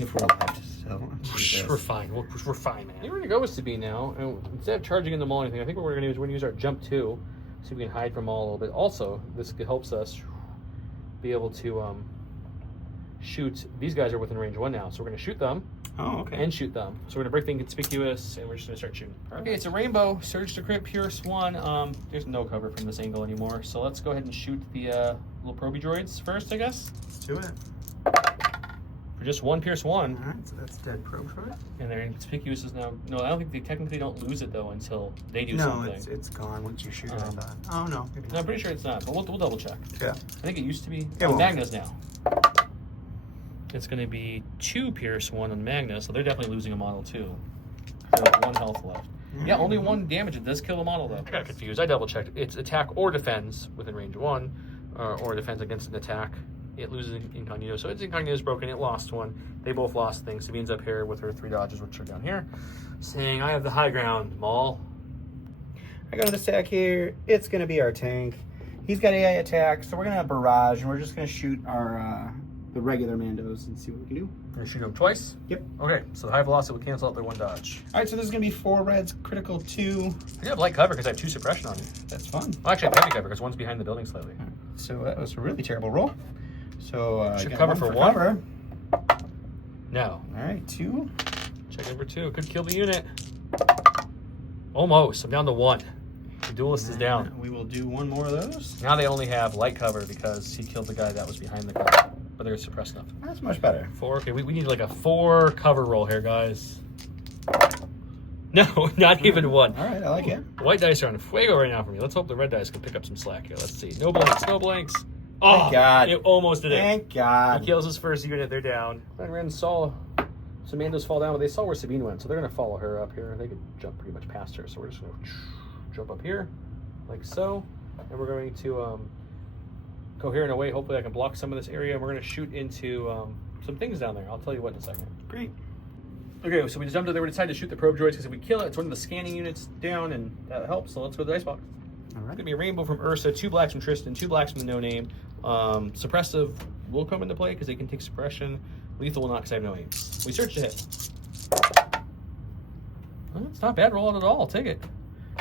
If we're alive still. We're fine. We're fine, man. We're gonna go with Sabine now, and instead of charging in the Maul or anything, I think what we're gonna use our jump 2, see if we can hide from Maul a little bit. Also, this helps us be able to shoot. These guys are within range 1 now, so we're gonna shoot them. Oh, okay. And shoot them. So we're gonna break the inconspicuous, and we're just gonna start shooting. Okay, it's a rainbow. Surge to crit, pierce 1. There's no cover from this angle anymore, so let's go ahead and shoot the little proby droids first, I guess. Let's do it. For just 1 pierce 1. All right, so that's dead probe droid. And their inconspicuous is now. No, I don't think they technically don't lose it though until they do something. No, it's gone once you shoot it. I thought. Oh no. No, I'm pretty sure it's not, but we'll double check. Yeah. I think it used to be. Yeah, Magnus now. It's going to be 2 pierce 1 on Magnus, so they're definitely losing a model too. So 1 health left. Yeah, only 1 damage. It does kill the model, though. I got confused. I double-checked. It's attack or defends within range 1, or defends against an attack. It loses incognito. So its incognito is broken. It lost 1. They both lost things. Sabine's up here with her 3 dodges, which are down here, saying, I have the high ground, Maul. I go to the stack here. It's going to be our tank. He's got AI attack, so we're going to have barrage, and we're just going to shoot our the regular Mandos and see what we can do. You're shoot them twice? Yep. Okay, so the high velocity will cancel out their 1 dodge. All right, so this is going to be 4 reds, critical 2. You have light cover because I have 2 suppression on you. That's fun. Well, actually, I have heavy cover because 1's behind the building slightly. Right, so that was a really terrible roll. So should cover for 1. Cover. No. All right, 2. Check number 2. Could kill the unit. Almost. I'm down to 1. The duelist is down. We will do 1 more of those. Now they only have light cover because he killed the guy that was behind the cover. But they're suppressed enough. That's much better. 4. Okay, we need like a 4 cover roll here, guys. No, not even 1. All right, I like it. White dice are on fuego right now for me. Let's hope the red dice can pick up some slack here. Let's see. No blanks, no blanks. Oh, Thank God. It almost did it. Thank God. He kills his first unit. They're down. And Ren saw some Mandos fall down, but they saw where Sabine went, so they're going to follow her up here. They could jump pretty much past her, so we're just going to jump up here, like so. And we're going to go here in a way. Hopefully I can block some of this area. And we're going to shoot into some things down there. I'll tell you what in a second. Great. Okay, so we just jumped up there. We decided to shoot the probe droids because if we kill it, it's one of the scanning units down, and that helps. So let's go to the dice box. All right. It's going to be a rainbow from Ursa, 2 blacks from Tristan, 2 blacks from the No Name. Suppressive will come into play because they can take suppression. Lethal will not because I have no aim. We search to hit. Well, it's not bad rolling at all. I'll take it.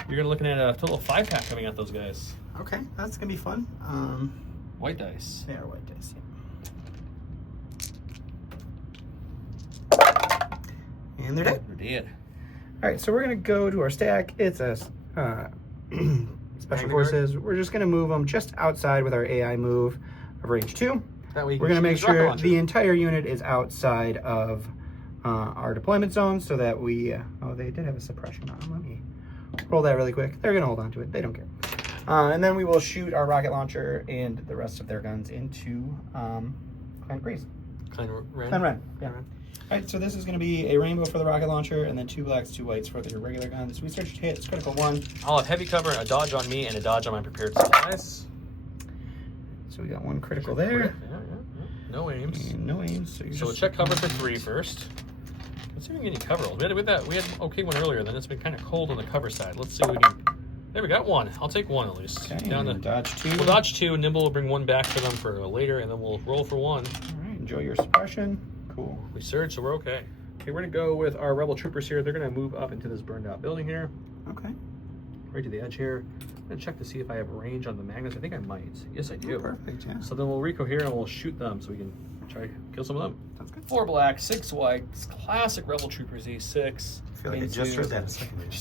You're looking at a total of 5-pack coming at those guys. Okay, that's going to be fun. White dice. They are white dice, yeah. And they're dead. We're dead. All right, so we're going to go to our stack. It's a special forces. We're just going to move them just outside with our AI move of range 2. That way we're going to make sure the entire unit is outside of our deployment zone so that we... oh, they did have a suppression on them. Let me roll that really quick. They're going to hold on to it. They don't care. And then we will shoot our rocket launcher and the rest of their guns into Clan Grease. Clan Ren? Clan Ren, yeah. All right, so this is going to be a rainbow for the rocket launcher, and then 2 blacks, 2 whites for the regular guns. We search to hit. It's critical 1. I'll have heavy cover, a dodge on me, and a dodge on my prepared supplies. So we got 1 critical there. Yeah. No aims. And no aims. So we'll check cover for 3 first. Let's see if we can get any cover rolls. We had okay one earlier, then it's been kind of cold on the cover side. Let's see what we can... There we got 1. I'll take 1 at least. Okay, down to dodge 2. We'll dodge 2. Nimble will bring 1 back for them for later, and then we'll roll for 1. All right, enjoy your suppression. Cool. We surge, so we're okay. Okay, we're gonna go with our rebel troopers here. They're gonna move up into this burned out building here. Okay. Right to the edge here. I'm gonna check to see if I have range on the magnets. I think I might. Yes, I do. Oh, perfect, yeah. So then we'll reco here and we'll shoot them so we can try to kill some of them. Sounds good. 4 black, 6 whites, classic rebel troopers E6. I feel like I just heard that a second ago.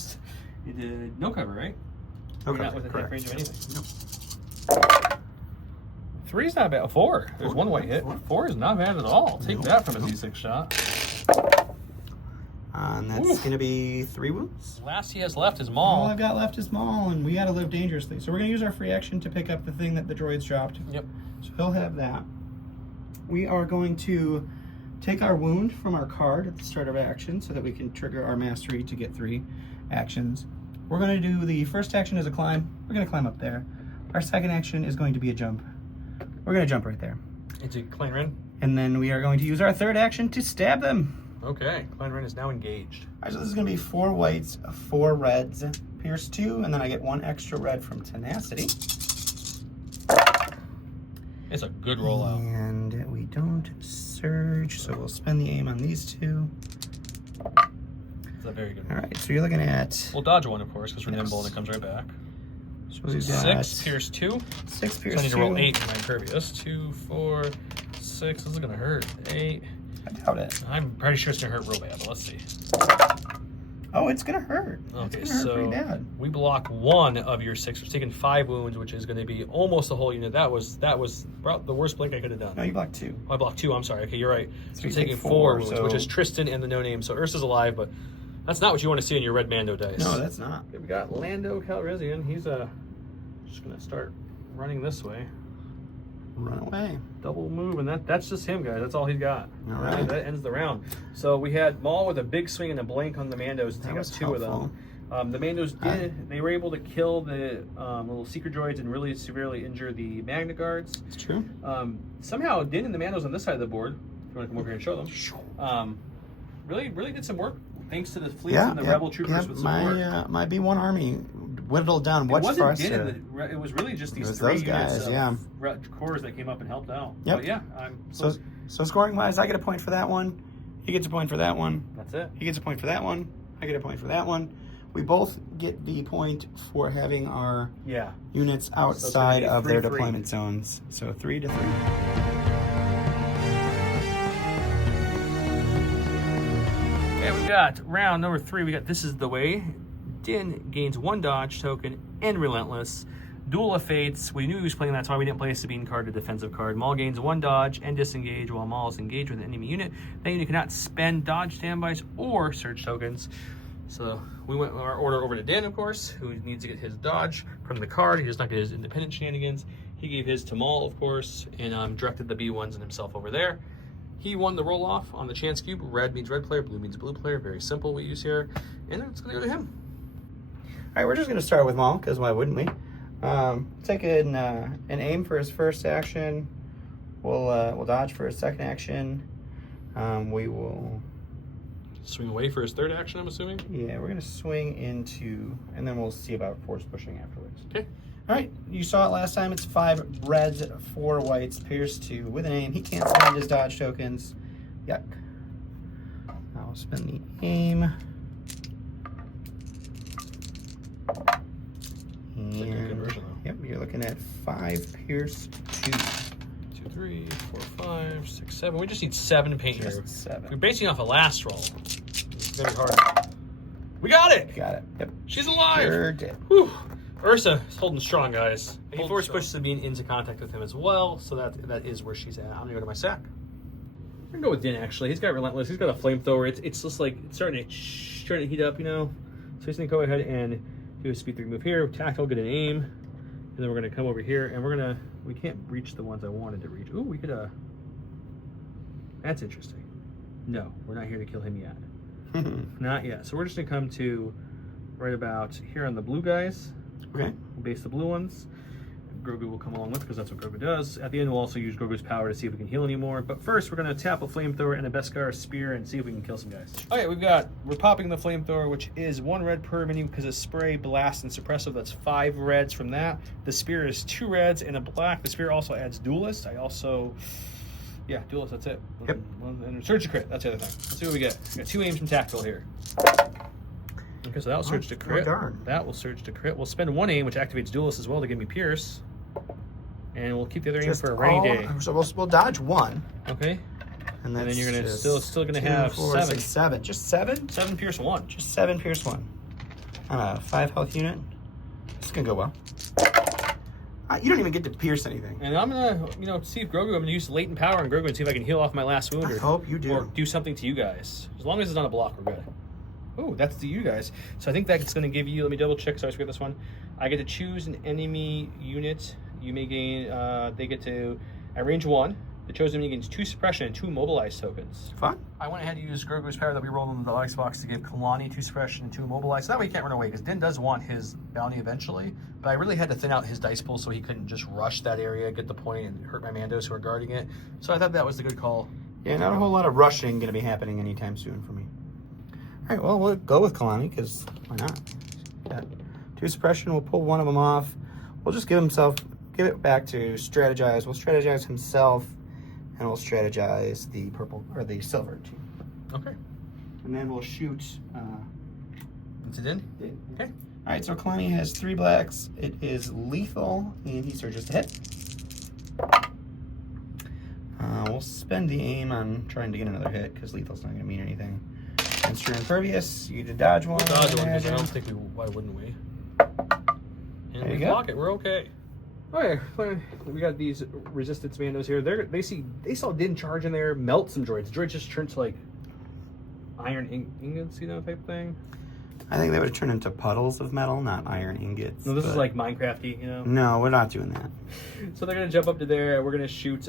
You did no cover, right? No You're cover, not within correct. range of anything. No. 3's not bad. 4. There's 1 white hit. 4 is not bad at all. Take that from a D6 shot. And that's going to be 3 wounds. Last he has left is All Maul. I've got left is Maul, and we got to live dangerously. So we're going to use our free action to pick up the thing that the droids dropped. Yep. So he'll have that. We are going to take our wound from our card at the start of action so that we can trigger our mastery to get 3 actions. We're going to do the first action as a climb. We're going to climb up there. Our second action is going to be a jump. We're going to jump right there. Into Clan Ren. And then we are going to use our third action to stab them. Okay, Clan Ren is now engaged. All right, so this is going to be 4 whites, 4 reds, pierce 2, and then I get 1 extra red from tenacity. It's a good rollout. And we don't surge, so we'll spend the aim on these 2. It's a very good All one. right, so you're looking at... We'll dodge 1, of course, because we're Yes. nimble and it comes right back. So we've got 6, pierce 2. 6 pierce So I need 2. to roll 8 for my impervious. 2, 4, 6. This is going to hurt. 8. I doubt it. I'm pretty sure it's going to hurt real bad, but let's see. Oh, it's going to hurt. Okay, it's going to hurt so pretty bad. we block 1 of your 6. We're taking 5 wounds, which is going to be almost the whole unit. That was about the worst blink I could have done. No, you blocked 2. Oh, I blocked 2. I'm sorry. Okay, you're right. So you we're take taking 4, 4 wounds, so- which is Tristan and the No Name. So Ursa's alive, but that's not what you want to see in your red Mando dice. No, that's not. Okay, we got Lando Calrissian. He's just going to start running this way. Run away. Double move, and that's just him, guys. That's all he's got. All right. That ends the round. So we had Maul with a big swing and a blank on the Mandos to That take out was 2 of them. helpful. The Mandos they were able to kill the little seeker droids and really severely injure the Magna Guards. It's true. Somehow Din and the Mandos on this side of the board, if you want to come over here and show them, really did some work thanks to the fleets and the rebel troopers with support. My B1 army whittled down much faster. It was really just these three guys, corps that came up and helped out. Yep. But yeah, so scoring wise, I get a point for that one. He gets a point for that one. That's it. He gets a point for that one. I get a point for that one. We both get the point for having our units outside of their deployment zones. So 3-3. Okay, we got round number 3. We got This Is the Way. Din gains 1 dodge token and Relentless. Duel of Fates. We knew he was playing, that's why we didn't play a Sabine card, a defensive card. Maul gains 1 dodge and disengage while Maul is engaged with an enemy unit. That unit cannot spend dodge standbys or surge tokens. So we went our order over to Din, of course, who needs to get his dodge from the card. He does not get his independent shenanigans. He gave his to Maul, of course, and directed the B1s and himself over there. He won the roll-off on the chance cube. Red means red player, blue means blue player. Very simple we use here. And it's going to go to him. All right, we're just going to start with Maul, because why wouldn't we? Take an aim for his first action. We'll dodge for his second action. We will swing away for his third action, I'm assuming? Yeah, we're going to swing into, and then we'll see about force pushing afterwards. Okay. All right, you saw it last time. It's 5 reds, 4 whites, Pierce 2 with an aim. He can't spend his dodge tokens. Yuck. I'll spend the aim. And, conversion, yep, you're looking at 5 Pierce 2. 2, 3, 4, 5, 6, 7. We just need 7 paint here. 7. We're basing off a last roll. It's very hard. We got it! Got it. Yep. She's alive! Sure did. Whew. Ursa is holding strong, guys. He force pushes Sabine into contact with him as well, so that is where she's at. I'm going to go to my sack. I'm going to go with Din, actually. He's got Relentless. He's got a flamethrower. It's just like, it's starting to heat up, you know? So he's going to go ahead and do a speed 3 move here. Tactile, get an aim. And then we're going to come over here, and we're going to... We can't reach the ones I wanted to reach. Ooh, we could... That's interesting. No, we're not here to kill him yet. Not yet. So we're just going to come to right about here on the blue guys. Okay. We'll base the blue ones. Grogu will come along with because that's what Grogu does. At the end, we'll also use Grogu's power to see if we can heal anymore. But first, we're going to tap a flamethrower and a Beskar spear and see if we can kill some guys. Okay, we're popping the flamethrower, which is 1 red per menu because of spray, blast, and suppressive. That's 5 reds from that. The spear is 2 reds and a black. The spear also adds duelist. Yeah, duelist, that's it. Yep. And surge to crit, that's the other thing. Let's see what we get. We got 2 aims from tactical here. Okay, so that will surge to crit. Oh, darn. That will surge to crit. We'll spend 1 aim, which activates duelist as well to give me Pierce. And we'll keep the other aim for a rainy day. So we'll dodge 1. Okay. And then you're gonna still gonna 2, have 4, 7. 6, 7. Just 7? 7 Pierce 1. Just 7 Pierce 1. On a 5 health unit. This is gonna go well. You don't even get to pierce anything. And I'm gonna, see if Grogu. I'm gonna use latent power on Grogu and see if I can heal off my last wound. I hope you do. Or do something to you guys. As long as it's not a block, we're good. Oh, that's to you guys. So I think that's going to give you, let me double check, so I forget this one. I get to choose an enemy unit. You may gain, they get to, at range 1, the chosen enemy gains 2 suppression and 2 mobilize tokens. Fun. I went ahead and used Grogu's power that we rolled in the Xbox to give Kalani 2 suppression and 2 mobilize. So that way he can't run away, because Din does want his bounty eventually. But I really had to thin out his dice pool so he couldn't just rush that area, get the point, and hurt my Mandos who are guarding it. So I thought that was the good call. Yeah, not a whole lot of rushing going to be happening anytime soon for me. All right, well, we'll go with Kalani, because why not? Got 2 suppression. We'll pull 1 of them off. We'll just give it back to strategize. We'll strategize himself, and we'll strategize the purple or the silver team. Okay. And then we'll shoot. It's a Din? Okay. All right, so Kalani has 3 blacks. It is lethal, and he surges to hit. We'll spend the aim on trying to get another hit, because lethal's not going to mean anything. Since you're impervious, you get to dodge 1. We'll dodge 1, because I don't think why wouldn't we? And there we you block it, we're okay. Okay, we got these resistance Mandos here. They saw Din charge in there, melt some droids. Droids just turned to like iron ingots, type thing. I think they would have turned into puddles of metal, not iron ingots. No, this is like Minecrafty, No, we're not doing that. So they're gonna jump up to there. We're gonna shoot.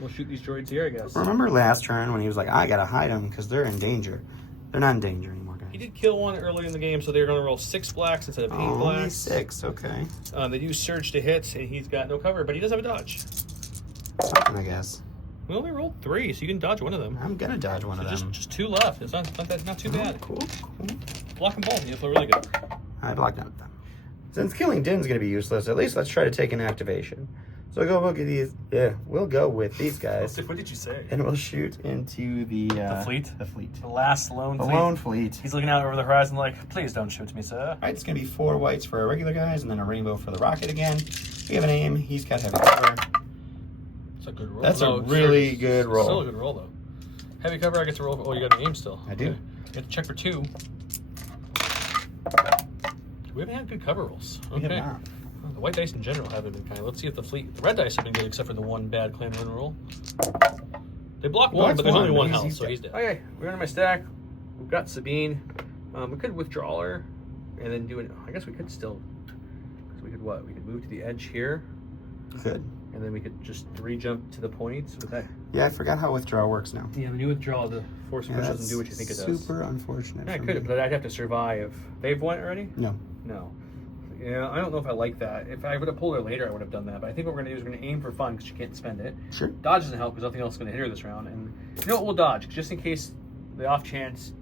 We'll shoot these droids here, I guess. Remember last turn when he was like, I gotta hide them because they're in danger. They're not in danger anymore, guys. He did kill one earlier in the game, so they're going to roll 6 blacks instead of 8 Only blacks. 6, okay. They do surge to hit, and he's got no cover, but he does have a dodge. Something, I guess. We only rolled 3, so you can dodge one of them. I'm gonna dodge one of them. Just 2 left. It's not too bad. Cool. Block them both. You feel really good. I blocked none of them. Since killing Din's gonna be useless, at least let's try to take an activation. So we'll go look at these. Yeah, we'll go with these guys. What did you say? And we'll shoot into the fleet? The fleet. The last lone The fleet. lone fleet. He's looking out over the horizon like, please don't shoot me, sir. Alright, it's gonna be 4 whites for our regular guys, and then a rainbow for the rocket again. We have an aim. He's got heavy cover. That's a good roll. That's a really good roll. Still a good roll, though. Heavy cover, I get to roll. Oh, you got an aim still. I do. Okay. You have to check for 2. We haven't had good cover rolls. We have Okay. not. The white dice in general haven't been kind of. Let's see if the red dice have been good, except for the one bad clan run roll. They block one, but there's only one health, so he's dead. Okay, we're in my stack. We've got Sabine. We could withdraw her, and then do it. I guess we could still. So we could what? We could move to the edge here. Good. And then we could just re-jump to the points with that. Yeah, I forgot how withdrawal works now. Yeah, when you withdraw, the force push doesn't do what you think it does. Super unfortunate. Yeah, I for could, me. but I'd have to survive. They've won already? No. No. Yeah, I don't know if I like that. If I would have pulled her later, I would have done that. But I think what we're going to do is we're going to aim for fun because she can't spend it. Sure. Dodge doesn't help because nothing else is going to hit her this round. And you know what? We'll dodge just in case the off chance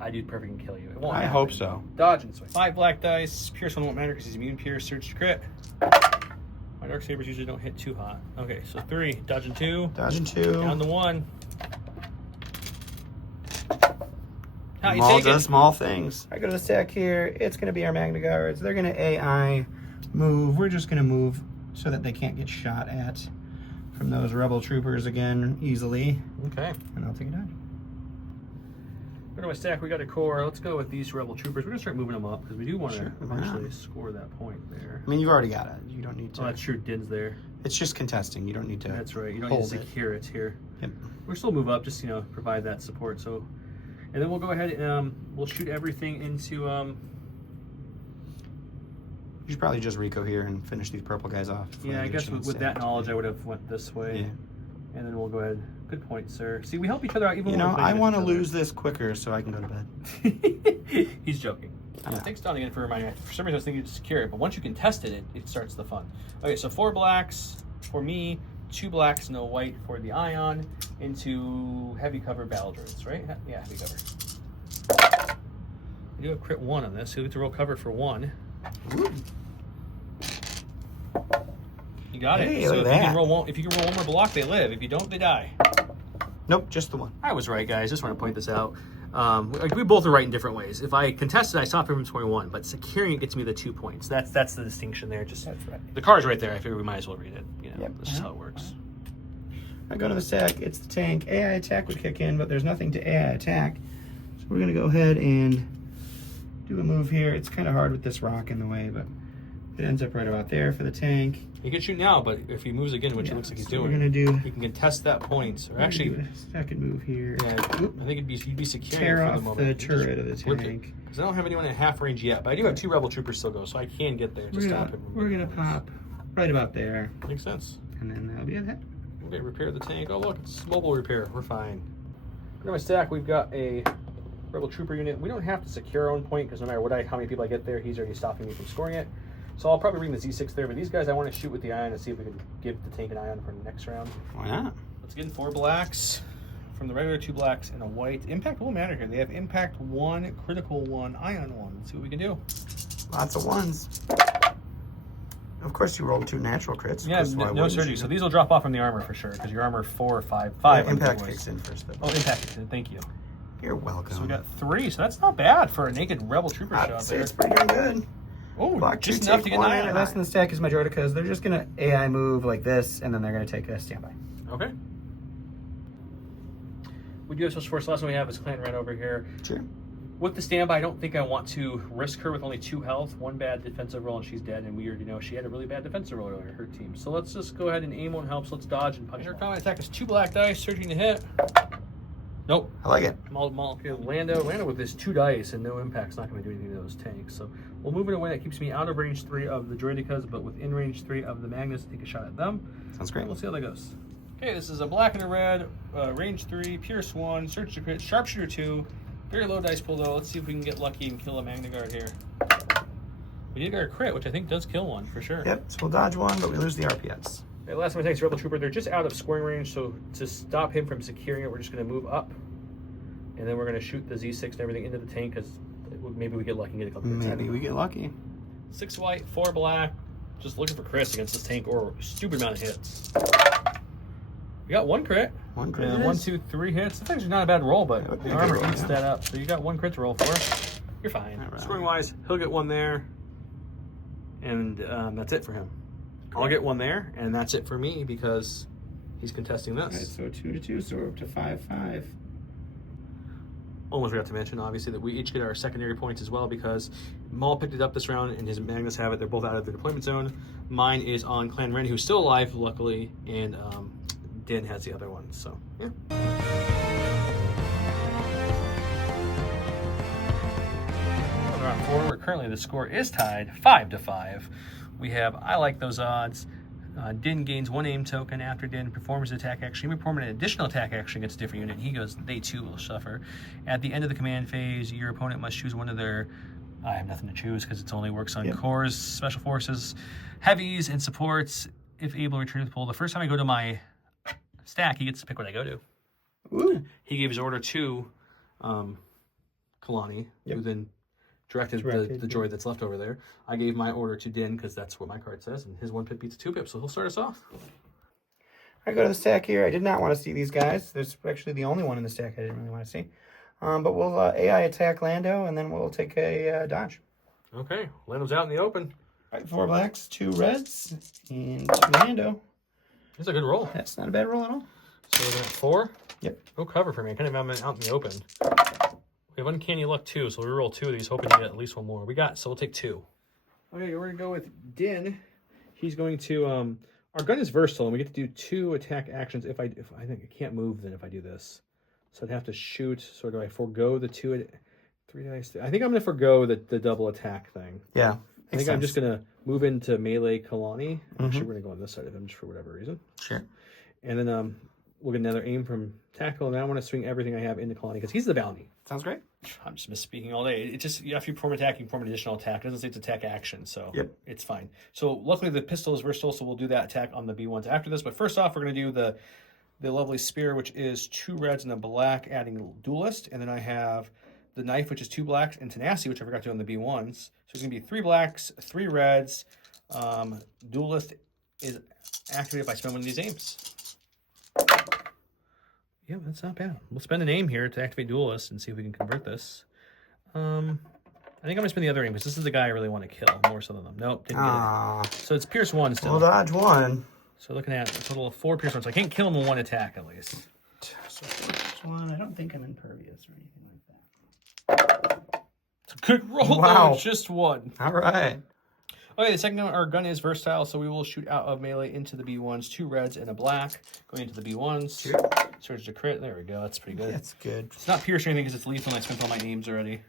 I do perfect and kill you. It won't I happen. hope so. Dodge and swing. 5 black dice. Pierce one won't matter because he's immune pierce. Surge to crit. My dark sabers usually don't hit too hot. Okay, so 3. Dodging 2. Dodging 2. Down to 1. How you Maul take it? does small things. I go to the stack here. It's going to be our Magna Guards. They're going to AI move. We're just going to move so that they can't get shot at from those rebel troopers again easily. Okay. And I'll take a dodge. Go to my stack. We got a core. Let's go with these rebel troopers. We're going to start moving them up because we do want to Sure. eventually score that point there. I mean, you've already got it. You don't need to. Oh, that's true. Din's there. It's just contesting. You don't need to. That's right. You don't need to hold it. secure it here. Yep. We'll still move up, just provide that support. So, and then we'll go ahead and we'll shoot everything into. You should probably just Rico here and finish these purple guys off. Yeah, I guess with that knowledge, I would have went this way. Yeah. And then we'll go ahead. Good point, sir. See, we help each other out even You when know, we're playing I want to against each lose this quicker so I can go to bed. other. He's joking. Yeah. Thanks, Don, again for reminding me. For some reason, I was thinking to secure it, but once you can test it, it starts the fun. Okay, so 4 blacks for me, 2 blacks, no white for the Ion, into heavy cover battle droids, right? Yeah, heavy cover. We do have crit 1 on this, so we get to roll cover for 1. Ooh. You got Hey, it. So look if at you can that. roll one, if you can roll one more block, they live. If you don't, they die. Nope, just the one. I was right, guys. Just want to point this out. We both are right in different ways. If I contest it, I stop him from 21, but securing it gets me the 2 points. That's the distinction there. Just That's right. the card's right there. I figure we might as well read it. Yep. This is how it works. I go to the stack. It's the tank. AI attack would kick in, but there's nothing to AI attack. So we're going to go ahead and do a move here. It's kind of hard with this rock in the way, but it ends up right about there for the tank. He can shoot now, but if he moves again, which it looks like he's so doing, we're going to do... he can contest that point. Or actually, do a second move here. yeah, I think you'd be securing Tear it for the off moment. the You just turret of the flip it. tank. Because I don't have anyone at half range yet, but I do have 2 rebel troopers still go, so I can get there to stop him. We're gonna pop right about there, Makes sense. and then that'll be it. Okay, repair the tank. Oh, look, it's mobile repair. We're fine. Look at my stack. We've got a rebel trooper unit. We don't have to secure our own point because no matter how many people I get there, he's already stopping me from scoring it. So I'll probably bring the Z6 there, but these guys I want to shoot with the Ion and see if we can give the tank an Ion for the next round. Why not? Let's get in 4 blacks from the regular, 2 blacks and a white. Impact won't matter here. They have impact 1, critical 1, Ion 1. Let's see what we can do. Lots of ones. Of course, you rolled 2 natural crits. Yeah, no surgery. So these will drop off from the armor for sure because your armor 4 or 5. Impact kicks in first, though. Oh, impact kicks in. Thank you. You're welcome. So we got 3, so that's not bad for a naked rebel trooper I'd shot say there. it's pretty darn good. Oh, Block just 2, enough to take get 1, an and Ion. less than the stack is my Droidicas. They're just gonna AI move like this, and then they're gonna take a standby. Okay. We do have Special Force. The last one we have is Clan Ren over here. Sure. With the standby, I don't think I want to risk her with only 2 health, 1 bad defensive roll, and she's dead. And we already know she had a really bad defensive roll earlier, her team. So let's just go ahead and aim won't help. So let's dodge and punch. Her combat attack is 2 black dice, surging to hit. Nope. I like it. Maul. Okay, Lando with this 2 dice and no impact's not going to do anything to those tanks. So we'll move in a way that keeps me out of range 3 of the Droidicas, but within range 3 of the Magnus to take a shot at them. Sounds great. And we'll see how that goes. Okay, this is a black and a red, range 3, pierce 1, search to crit, sharpshooter 2, Very low dice pool, though. Let's see if we can get lucky and kill a Magna Guard here. We did get a crit, which I think does kill one, for sure. Yep, so we'll dodge one, but we lose the RPS. Okay, last time attacks Rebel Trooper. They're just out of scoring range, so to stop him from securing it, we're just going to move up. And then we're going to shoot the Z6 and everything into the tank, because maybe we get lucky and get a couple of Maybe we get lucky. 6 white, 4 black. Just looking for crits against this tank or a stupid amount of hits. You got 1 crit. 1 crit. And 1, 2, 3 hits. That's actually not a bad roll, but the armor eats that up. So you got 1 crit to roll for. You're fine. Right. Scoring wise, he'll get 1 there. And that's it for him. I'll get 1 there, and that's it for me because he's contesting this. All right, so 2 to 2, so we're up to 5-5. Almost forgot to mention, obviously, that we each get our secondary points as well because Maul picked it up this round and his Magnus have it. They're both out of the deployment zone. Mine is on Clan Ren, who's still alive, luckily, and Din has the other one. So, yeah. Round 4, where currently the score is tied 5-5. We have I like those odds. Din gains 1 aim token after Din performs an attack action. He may perform an additional attack action against a different unit. He goes, they too will suffer. At the end of the command phase, your opponent must choose one of their, I have nothing to choose because it only works on cores, special forces, heavies, and supports. If able, return to the pool. The first time I go to my stack, he gets to pick what I go to. Ooh. He gave his order to Kalani, who then directed the droid that's left over there. I gave my order to Din because that's what my card says, and his 1 pip beats a 2 pip, so he'll start us off. I go to the stack here. I did not want to see these guys. There's actually the only one in the stack I didn't really want to see. But we'll AI attack Lando, and then we'll take a dodge. Okay, Lando's out in the open. All right, 4 blacks, 2 reds, and 2 Lando. That's a good roll. That's not a bad roll at all. So we're at 4? Yep. No cover for me. I kind of am out in the open. We have uncanny luck 2, so we roll 2 of these, hoping to get at least 1 more. So we'll take 2. Okay, we're gonna go with Din. He's going to our gun is versatile, and we get to do 2 attack actions. If I think I can't move, then if I do this, so I'd have to shoot. So do I forego the 3 dice? I think I'm gonna forego the double attack thing. Yeah, I think I'm just gonna move into melee Kalani. Actually, we're gonna go on this side of him just for whatever reason. Sure. And then we'll get another aim from tackle, and then I want to swing everything I have into Kalani because he's the bounty. Sounds great. I'm just misspeaking all day. It just, after you perform attack, you perform an additional attack. It doesn't say it's attack action, so it's fine. So luckily the pistol is versatile, so we'll do that attack on the B1s after this. But first off, we're going to do the lovely spear, which is 2 reds and a black, adding duelist. And then I have the knife, which is 2 blacks, and tenacity, which I forgot to do on the B1s. So it's going to be 3 blacks, 3 reds. Duelist is activated if I spend one of these aims. Yeah, that's not bad. We'll spend an aim here to activate Duelist and see if we can convert this. I think I'm going to spend the other aim because this is the guy I really want to kill more so than them. Nope, didn't get it. So it's Pierce 1 still. We'll dodge 1. So looking at a total of 4 Pierce 1s. So I can't kill him in 1 attack at least. So first 1. I don't think I'm impervious or anything like that. It's a good roll, wow. Though. It's just 1. All right. Okay, the second one, our gun is versatile, so we will shoot out of melee into the B1s, 2 reds and a black, going into the B1s. Sure. Surge to crit. There we go. That's pretty good. That's good. It's not pierce or anything because it's lethal and I spent all my aims already.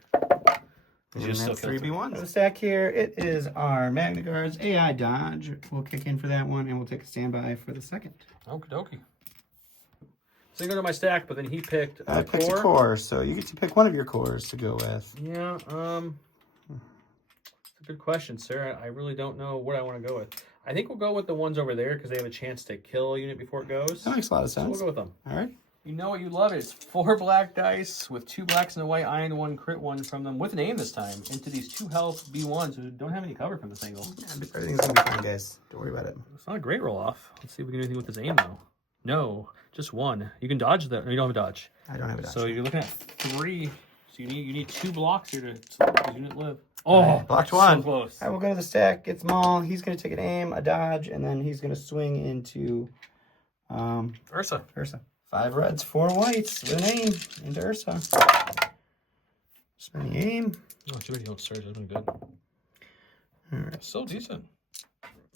And that's 3 B1s. The stack here, it is our Magna Guards AI dodge. We'll kick in for that one, and we'll take a standby for the second. Okie dokie. So you go to my stack, but then he picked a picks core. A core, so you get to pick one of your cores to go with. Yeah, good question, sir. I really don't know what I want to go with. I think we'll go with the ones over there because they have a chance to kill a unit before it goes. That makes a lot of sense. So we'll go with them. All right. You know what you love? It's 4 black dice with 2 blacks and a white eye and 1 crit 1 from them with an aim this time into these 2 health B1s who don't have any cover from this angle. Yeah, everything's going to be fine, guys. Don't worry about it. It's not a great roll off. Let's see if we can do anything with this aim, though. No, just 1. You can dodge that. No, you don't have a dodge. I don't have a dodge. So you're looking at 3. So you need 2 blocks here to let the unit live. Oh, blocked 1. So close. All right, we'll go to the stack. It's Maul. He's going to take an aim, a dodge, and then he's going to swing into Ursa. 5 reds, 4 whites with an aim into Ursa. Spin the aim. Oh, too bad you don't surge. That's been good. All right. So decent.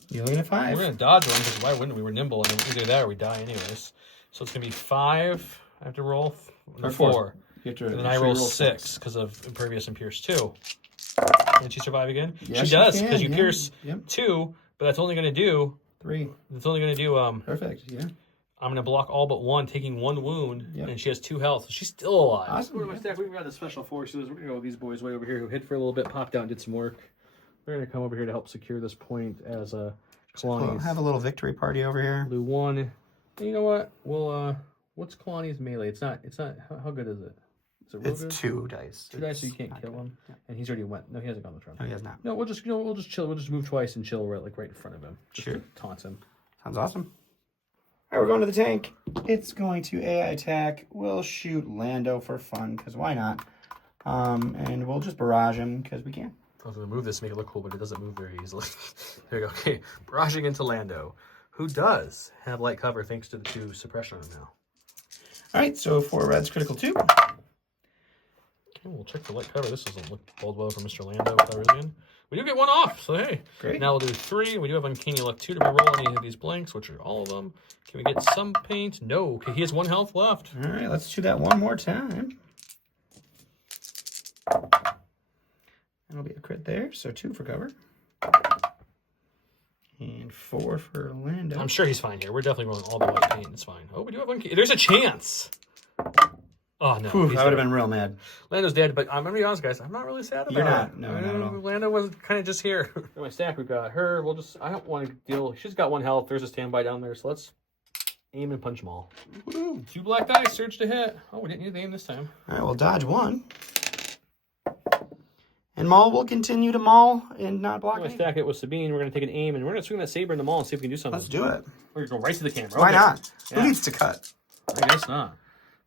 You're looking at 5. We're going to dodge one because why wouldn't we? We're nimble, and then either that or we die anyways. So it's going to be 5. I have to roll Or 4. You have to, and then I roll 6 because of Impervious and Pierce 2. Can she survive again? Yes, she does can, because you pierce Yep. 2, but that's only going to do 3. It's only going to do Perfect. Yeah. I'm going to block all but one, taking 1 wound, and she has 2 health. So she's still alive. Awesome. Where my stack? We've got the special forces. We're going to go with these boys way over here who hid for a little bit, popped out, and did some work. They're going to come over here to help secure this point as We'll have a little victory party over here. Blue 1. And you know what? We'll, what's Kalani's melee? It's not, how good is it? Is it real good? 2 dice. 2 dice, so you can't kill him. Yeah. And he's already went. No, he hasn't gone the turn. No, he has not. No, we'll just chill. We'll just move twice and chill right in front of him. Just to taunt him. Sounds awesome. All right, we're going to the tank. It's going to AI attack. We'll shoot Lando for fun, because why not? And we'll just barrage him, because we can. I was going to move this to make it look cool, but it doesn't move very easily. There you go. Okay, barraging into Lando, who does have light cover thanks to the 2 suppression on him now. All right, so 4 reds, critical 2. Okay, we'll check for light cover. This doesn't look bode well for Mr. Lando with Aurelian. We do get 1 off, so hey. Great. Now we'll do 3. We do have Uncanny Luck 2 to reroll any of these blanks, which are all of them. Can we get some paint? No. Okay, he has 1 health left. All right, let's do that one more time. That'll be a crit there, so 2 for cover. And 4 for Lando. I'm sure he's fine here. We're definitely rolling all the white paint. It's fine. Oh, we do have Uncanny. There's a chance. Oh, no. Whew, I would have been real mad. Lando's dead, but I'm going to be honest, guys. I'm not really sad about it. You're not. No, not at all. Lando was kind of just here. In my stack, we've got her. I don't want to deal. She's got 1 health. There's a standby down there, so let's aim and punch them all. Woo-hoo. 2 black dice, surge to hit. Oh, we didn't need to aim this time. All right, we'll dodge 1. And Maul will continue to maul and not block me. Stack it with Sabine. We're going to take an aim, and we're going to swing that saber in the Maul and see if we can do something. Let's do it. We're going to go right to the camera. Why not? Yeah. Who needs to cut? I guess not.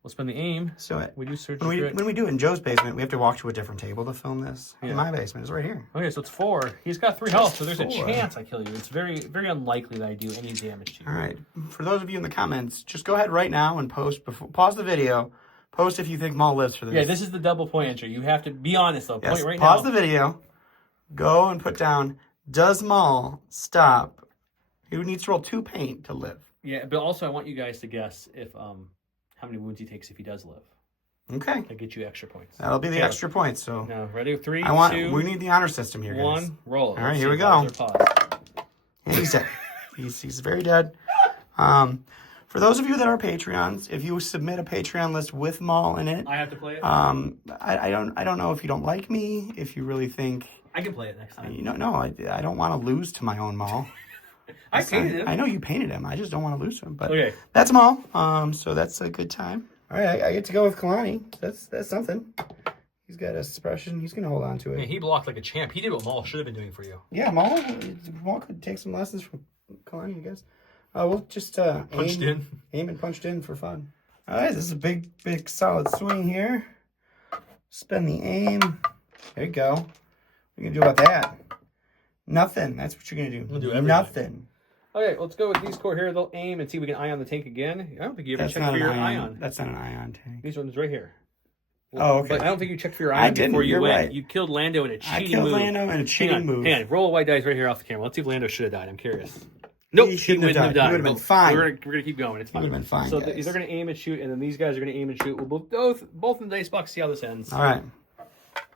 We'll spend the aim. So we do search. When we do it in Joe's basement, we have to walk to a different table to film this. Yeah. In my basement, it's right here. Okay, so it's 4. He's got 3 health, so there's a chance I kill you. It's very, very unlikely that I do any damage to you. All right. For those of you in the comments, just go ahead right now and post. Pause the video. Post if you think Maul lives for this. Yeah, this is the double point entry. You have to be honest though. Yes, point right pause now. The video. Go and put down, does Maul stop? He needs to roll 2 paint to live. Yeah, but also I want you guys to guess if how many wounds he takes if he does live. Okay. That get you extra points. That'll be the extra points. So now, ready? 3, 2. We need the honor system here, guys. 1, roll. All right, here we go. And he's dead. He's very dead. For those of you that are Patreons, if you submit a Patreon list with Maul in it, I have to play it. I don't know if you don't like me, if you really think I can play it next time. No, I don't want to lose to my own Maul. I painted him. I know you painted him. I just don't want to lose to him. But okay. That's Maul. So that's a good time. All right, I get to go with Kalani. That's something. He's got a suppression. He's gonna hold on to it. Yeah, he blocked like a champ. He did what Maul should have been doing for you. Yeah, Maul could take some lessons from Kalani, I guess. We'll just aim and punched in for fun. All right, this is a big solid swing here. Spend the aim. There you go. What are you gonna do about that? Nothing. That's what you're gonna do. We'll do everything. Nothing. Okay, let's go with these core here. They'll aim and see if we can ion the tank again. I don't think you ever checked for your ion. That's not an ion tank. These ones right here. Oh, okay. But I don't think you checked for your ion before you went. Right. You killed Lando in a cheating move. I killed Lando in a cheating move. Hang on, roll a white dice right here off the camera. Let's see if Lando should have died. I'm curious. Nope, he wouldn't have died. He would have been fine. We're gonna keep going. It's fine. He would have been fine. So they're gonna aim and shoot, and then these guys are gonna aim and shoot. We'll both in the dice box. See how this ends. All right.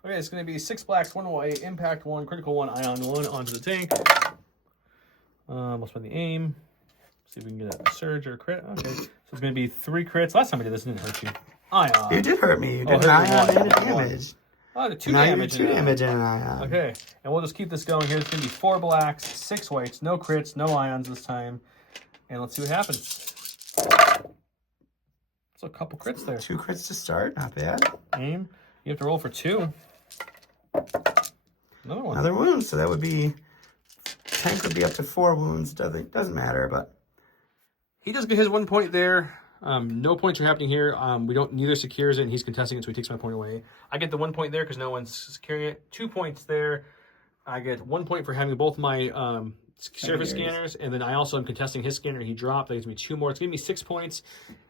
Okay, it's gonna be 6 blacks, 1 white, impact 1, critical 1, ion 1 onto the tank. We'll spend the aim. See if we can get a surge or a crit. Okay, so it's gonna be 3 crits. Last time I did this, it didn't hurt you. Ion. You did hurt me. You did an ion and a damage. Oh, the 2 now damage. 2 damage and an ion. Okay, and we'll just keep this going here. It's gonna be 4 blacks, 6 whites, no crits, no ions this time. And let's see what happens. So a couple crits there. 2 crits to start, not bad. Aim. You have to roll for 2. Another one. Another wound, so that would be... Tank would be up to 4 wounds. Doesn't matter, but... He does get his 1 point there. No points are happening here. Neither secures it, and he's contesting it, so he takes my point away. I get the 1 point there because no one's securing it. 2 points there. I get 1 point for having both my surface scanners, and then I also am contesting his scanner. He dropped. That gives me 2 more. It's giving me 6 points.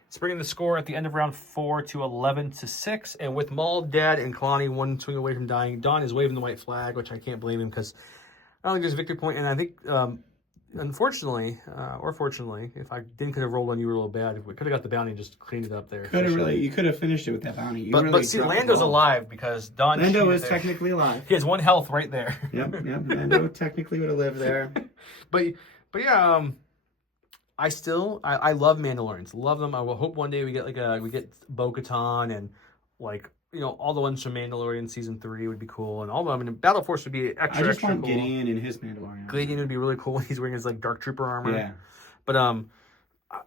It's bringing the score at the end of round 4 to 11-6. And with Maul dead and Kalani 1 swing away from dying, Don is waving the white flag, which I can't blame him because I don't think there's a victory point. And I think, unfortunately, or fortunately, if I could have rolled on you a little bad, we could have got the bounty and just cleaned it up there. You could have finished it with that bounty. But see, Lando's alive because Don. Lando is technically alive. He has 1 health right there. Yep. Lando technically would have lived there. But yeah, I love Mandalorians. Love them. I will hope one day we get Bo-Katan and like all the ones from Mandalorian season 3 would be cool, and all of them. And Battle Force would be extra. I just want cool. Gideon and his Mandalorian. Gideon would be really cool when he's wearing his like Dark Trooper armor. Yeah. But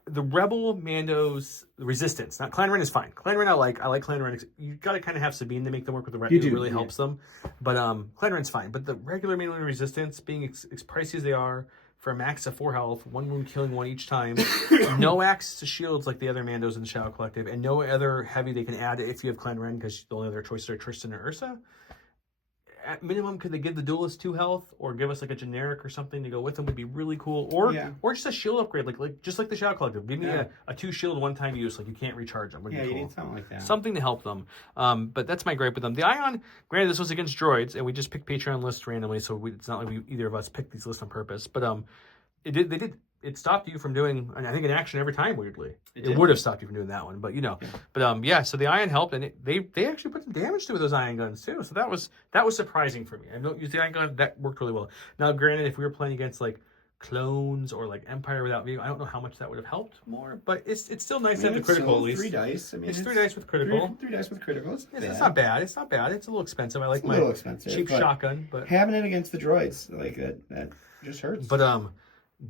the Rebel Mandos, the Resistance. Not Clan Ren is fine. Clan Ren I like Clan Ren. You got to kind of have Sabine to make them work with the Rebel. It really helps them. But Clan Ren's fine. But the regular Mandalorian Resistance, being as pricey as they are, for a max of 4 health, 1 wound killing one each time, no access to shields like the other Mandos in the Shadow Collective, and no other heavy they can add if you have Clan Ren, because the only other choices are Tristan or Ursa. At minimum, could they give the duelist 2 health, or give us like a generic or something to go with them would be really cool, or just a shield upgrade, like just like the Shadow Collective. Give me a 2 shield 1-time use, like you can't recharge them. Would be cool. You need something like that. Something to help them. But that's my gripe with them. The Ion, granted, this was against droids, and we just picked Patreon lists randomly, so it's not like either of us picked these lists on purpose. But it stopped you from doing, I think, an action every time, weirdly. It would have stopped you from doing that one, but so the Ion helped, and they actually put some damage to those Ion guns too, so that was surprising for me. I don't use the Ion gun, that worked really well. Now, granted, if we were playing against like clones or like Empire without view, I don't know how much that would have helped more, but it's still nice to have the critical at least. 3 dice. It's 3 dice with critical. 3 dice with critical. It's not bad. It's not bad. It's a little expensive. I like my cheap shotgun, but having it against the droids like that just hurts. But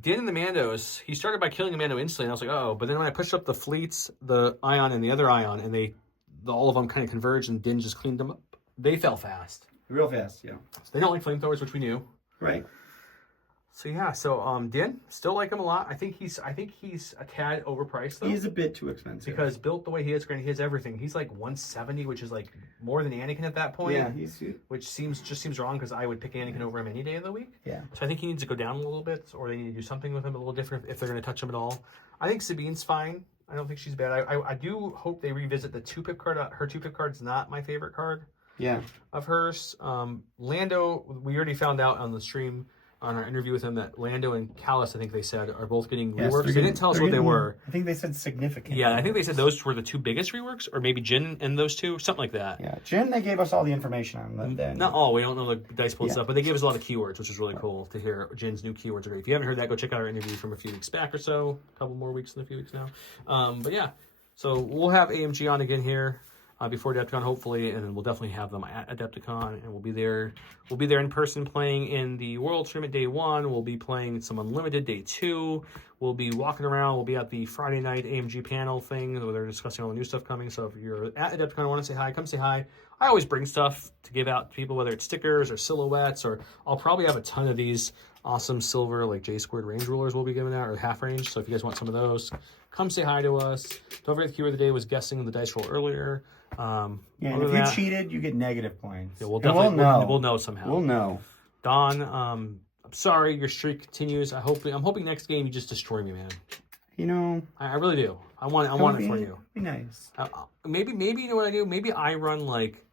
Din and the Mandos, he started by killing a Mando instantly, and I was like, oh. But then when I pushed up the fleets, the Ion and the other Ion, and all of them kind of converged, and Din just cleaned them up. They fell fast. Real fast, yeah. So they don't like flamethrowers, which we knew. Right. So yeah, Din, still like him a lot. I think he's a tad overpriced though. He's a bit too expensive. Because built the way he is, granted he has everything. He's like 170, which is like more than Anakin at that point. Yeah, which seems wrong, because I would pick Anakin over him any day of the week. Yeah. So I think he needs to go down a little bit, or they need to do something with him a little different if they're going to touch him at all. I think Sabine's fine. I don't think she's bad. I do hope they revisit the 2-pip card. Her 2-pip card's not my favorite card. Yeah. Of hers. Lando, we already found out on the stream, on our interview with him, that Lando and Callus, I think they said, are both getting reworks. They didn't tell us what they were. I think they said significant. Yeah, I think they said those were the 2 biggest reworks, or maybe Jin and those 2, something like that. Yeah, Jin, they gave us all the information on that. Not all, we don't know the dice pool stuff, but they gave us a lot of keywords, which is really cool to hear. Jin's new keywords are great. If you haven't heard that, go check out our interview from a few weeks back or so. A couple more weeks than a few weeks now. But yeah, so we'll have AMG on again here. Before Adepticon, hopefully, and then we'll definitely have them at Adepticon, and we'll be there in person playing in the World Tournament Day 1. We'll be playing some Unlimited Day 2. We'll be walking around. We'll be at the Friday night AMG panel thing where they're discussing all the new stuff coming. So if you're at Adepticon and want to say hi, come say hi. I always bring stuff to give out to people, whether it's stickers or silhouettes, or I'll probably have a ton of these awesome silver like J-squared range rulers we'll be giving out, or half range. So if you guys want some of those, come say hi to us. Don't forget the keyword of the day was guessing the dice roll earlier. And if you cheated, you get negative points. Yeah, we'll definitely know. We'll know somehow. We'll know. Don, I'm sorry, your streak continues. I'm hoping next game you just destroy me, man. I really do. I want it for you. Be nice. Maybe you know what I do? Maybe I run like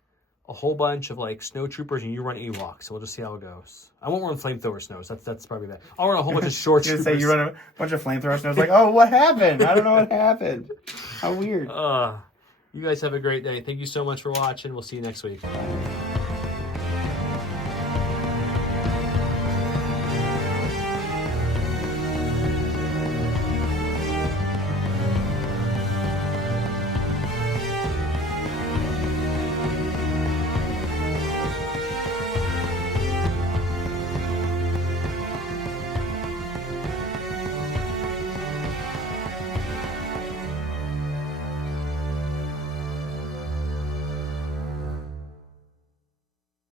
a whole bunch of like snow troopers and you run AWOC, so we'll just see how it goes. I won't run flamethrower snows. That's probably that. I'll run a whole bunch of short troopers. Say you run a bunch of flamethrower snows, like, oh, what happened? I don't know what happened. How weird. You guys have a great day. Thank you so much for watching. We'll see you next week.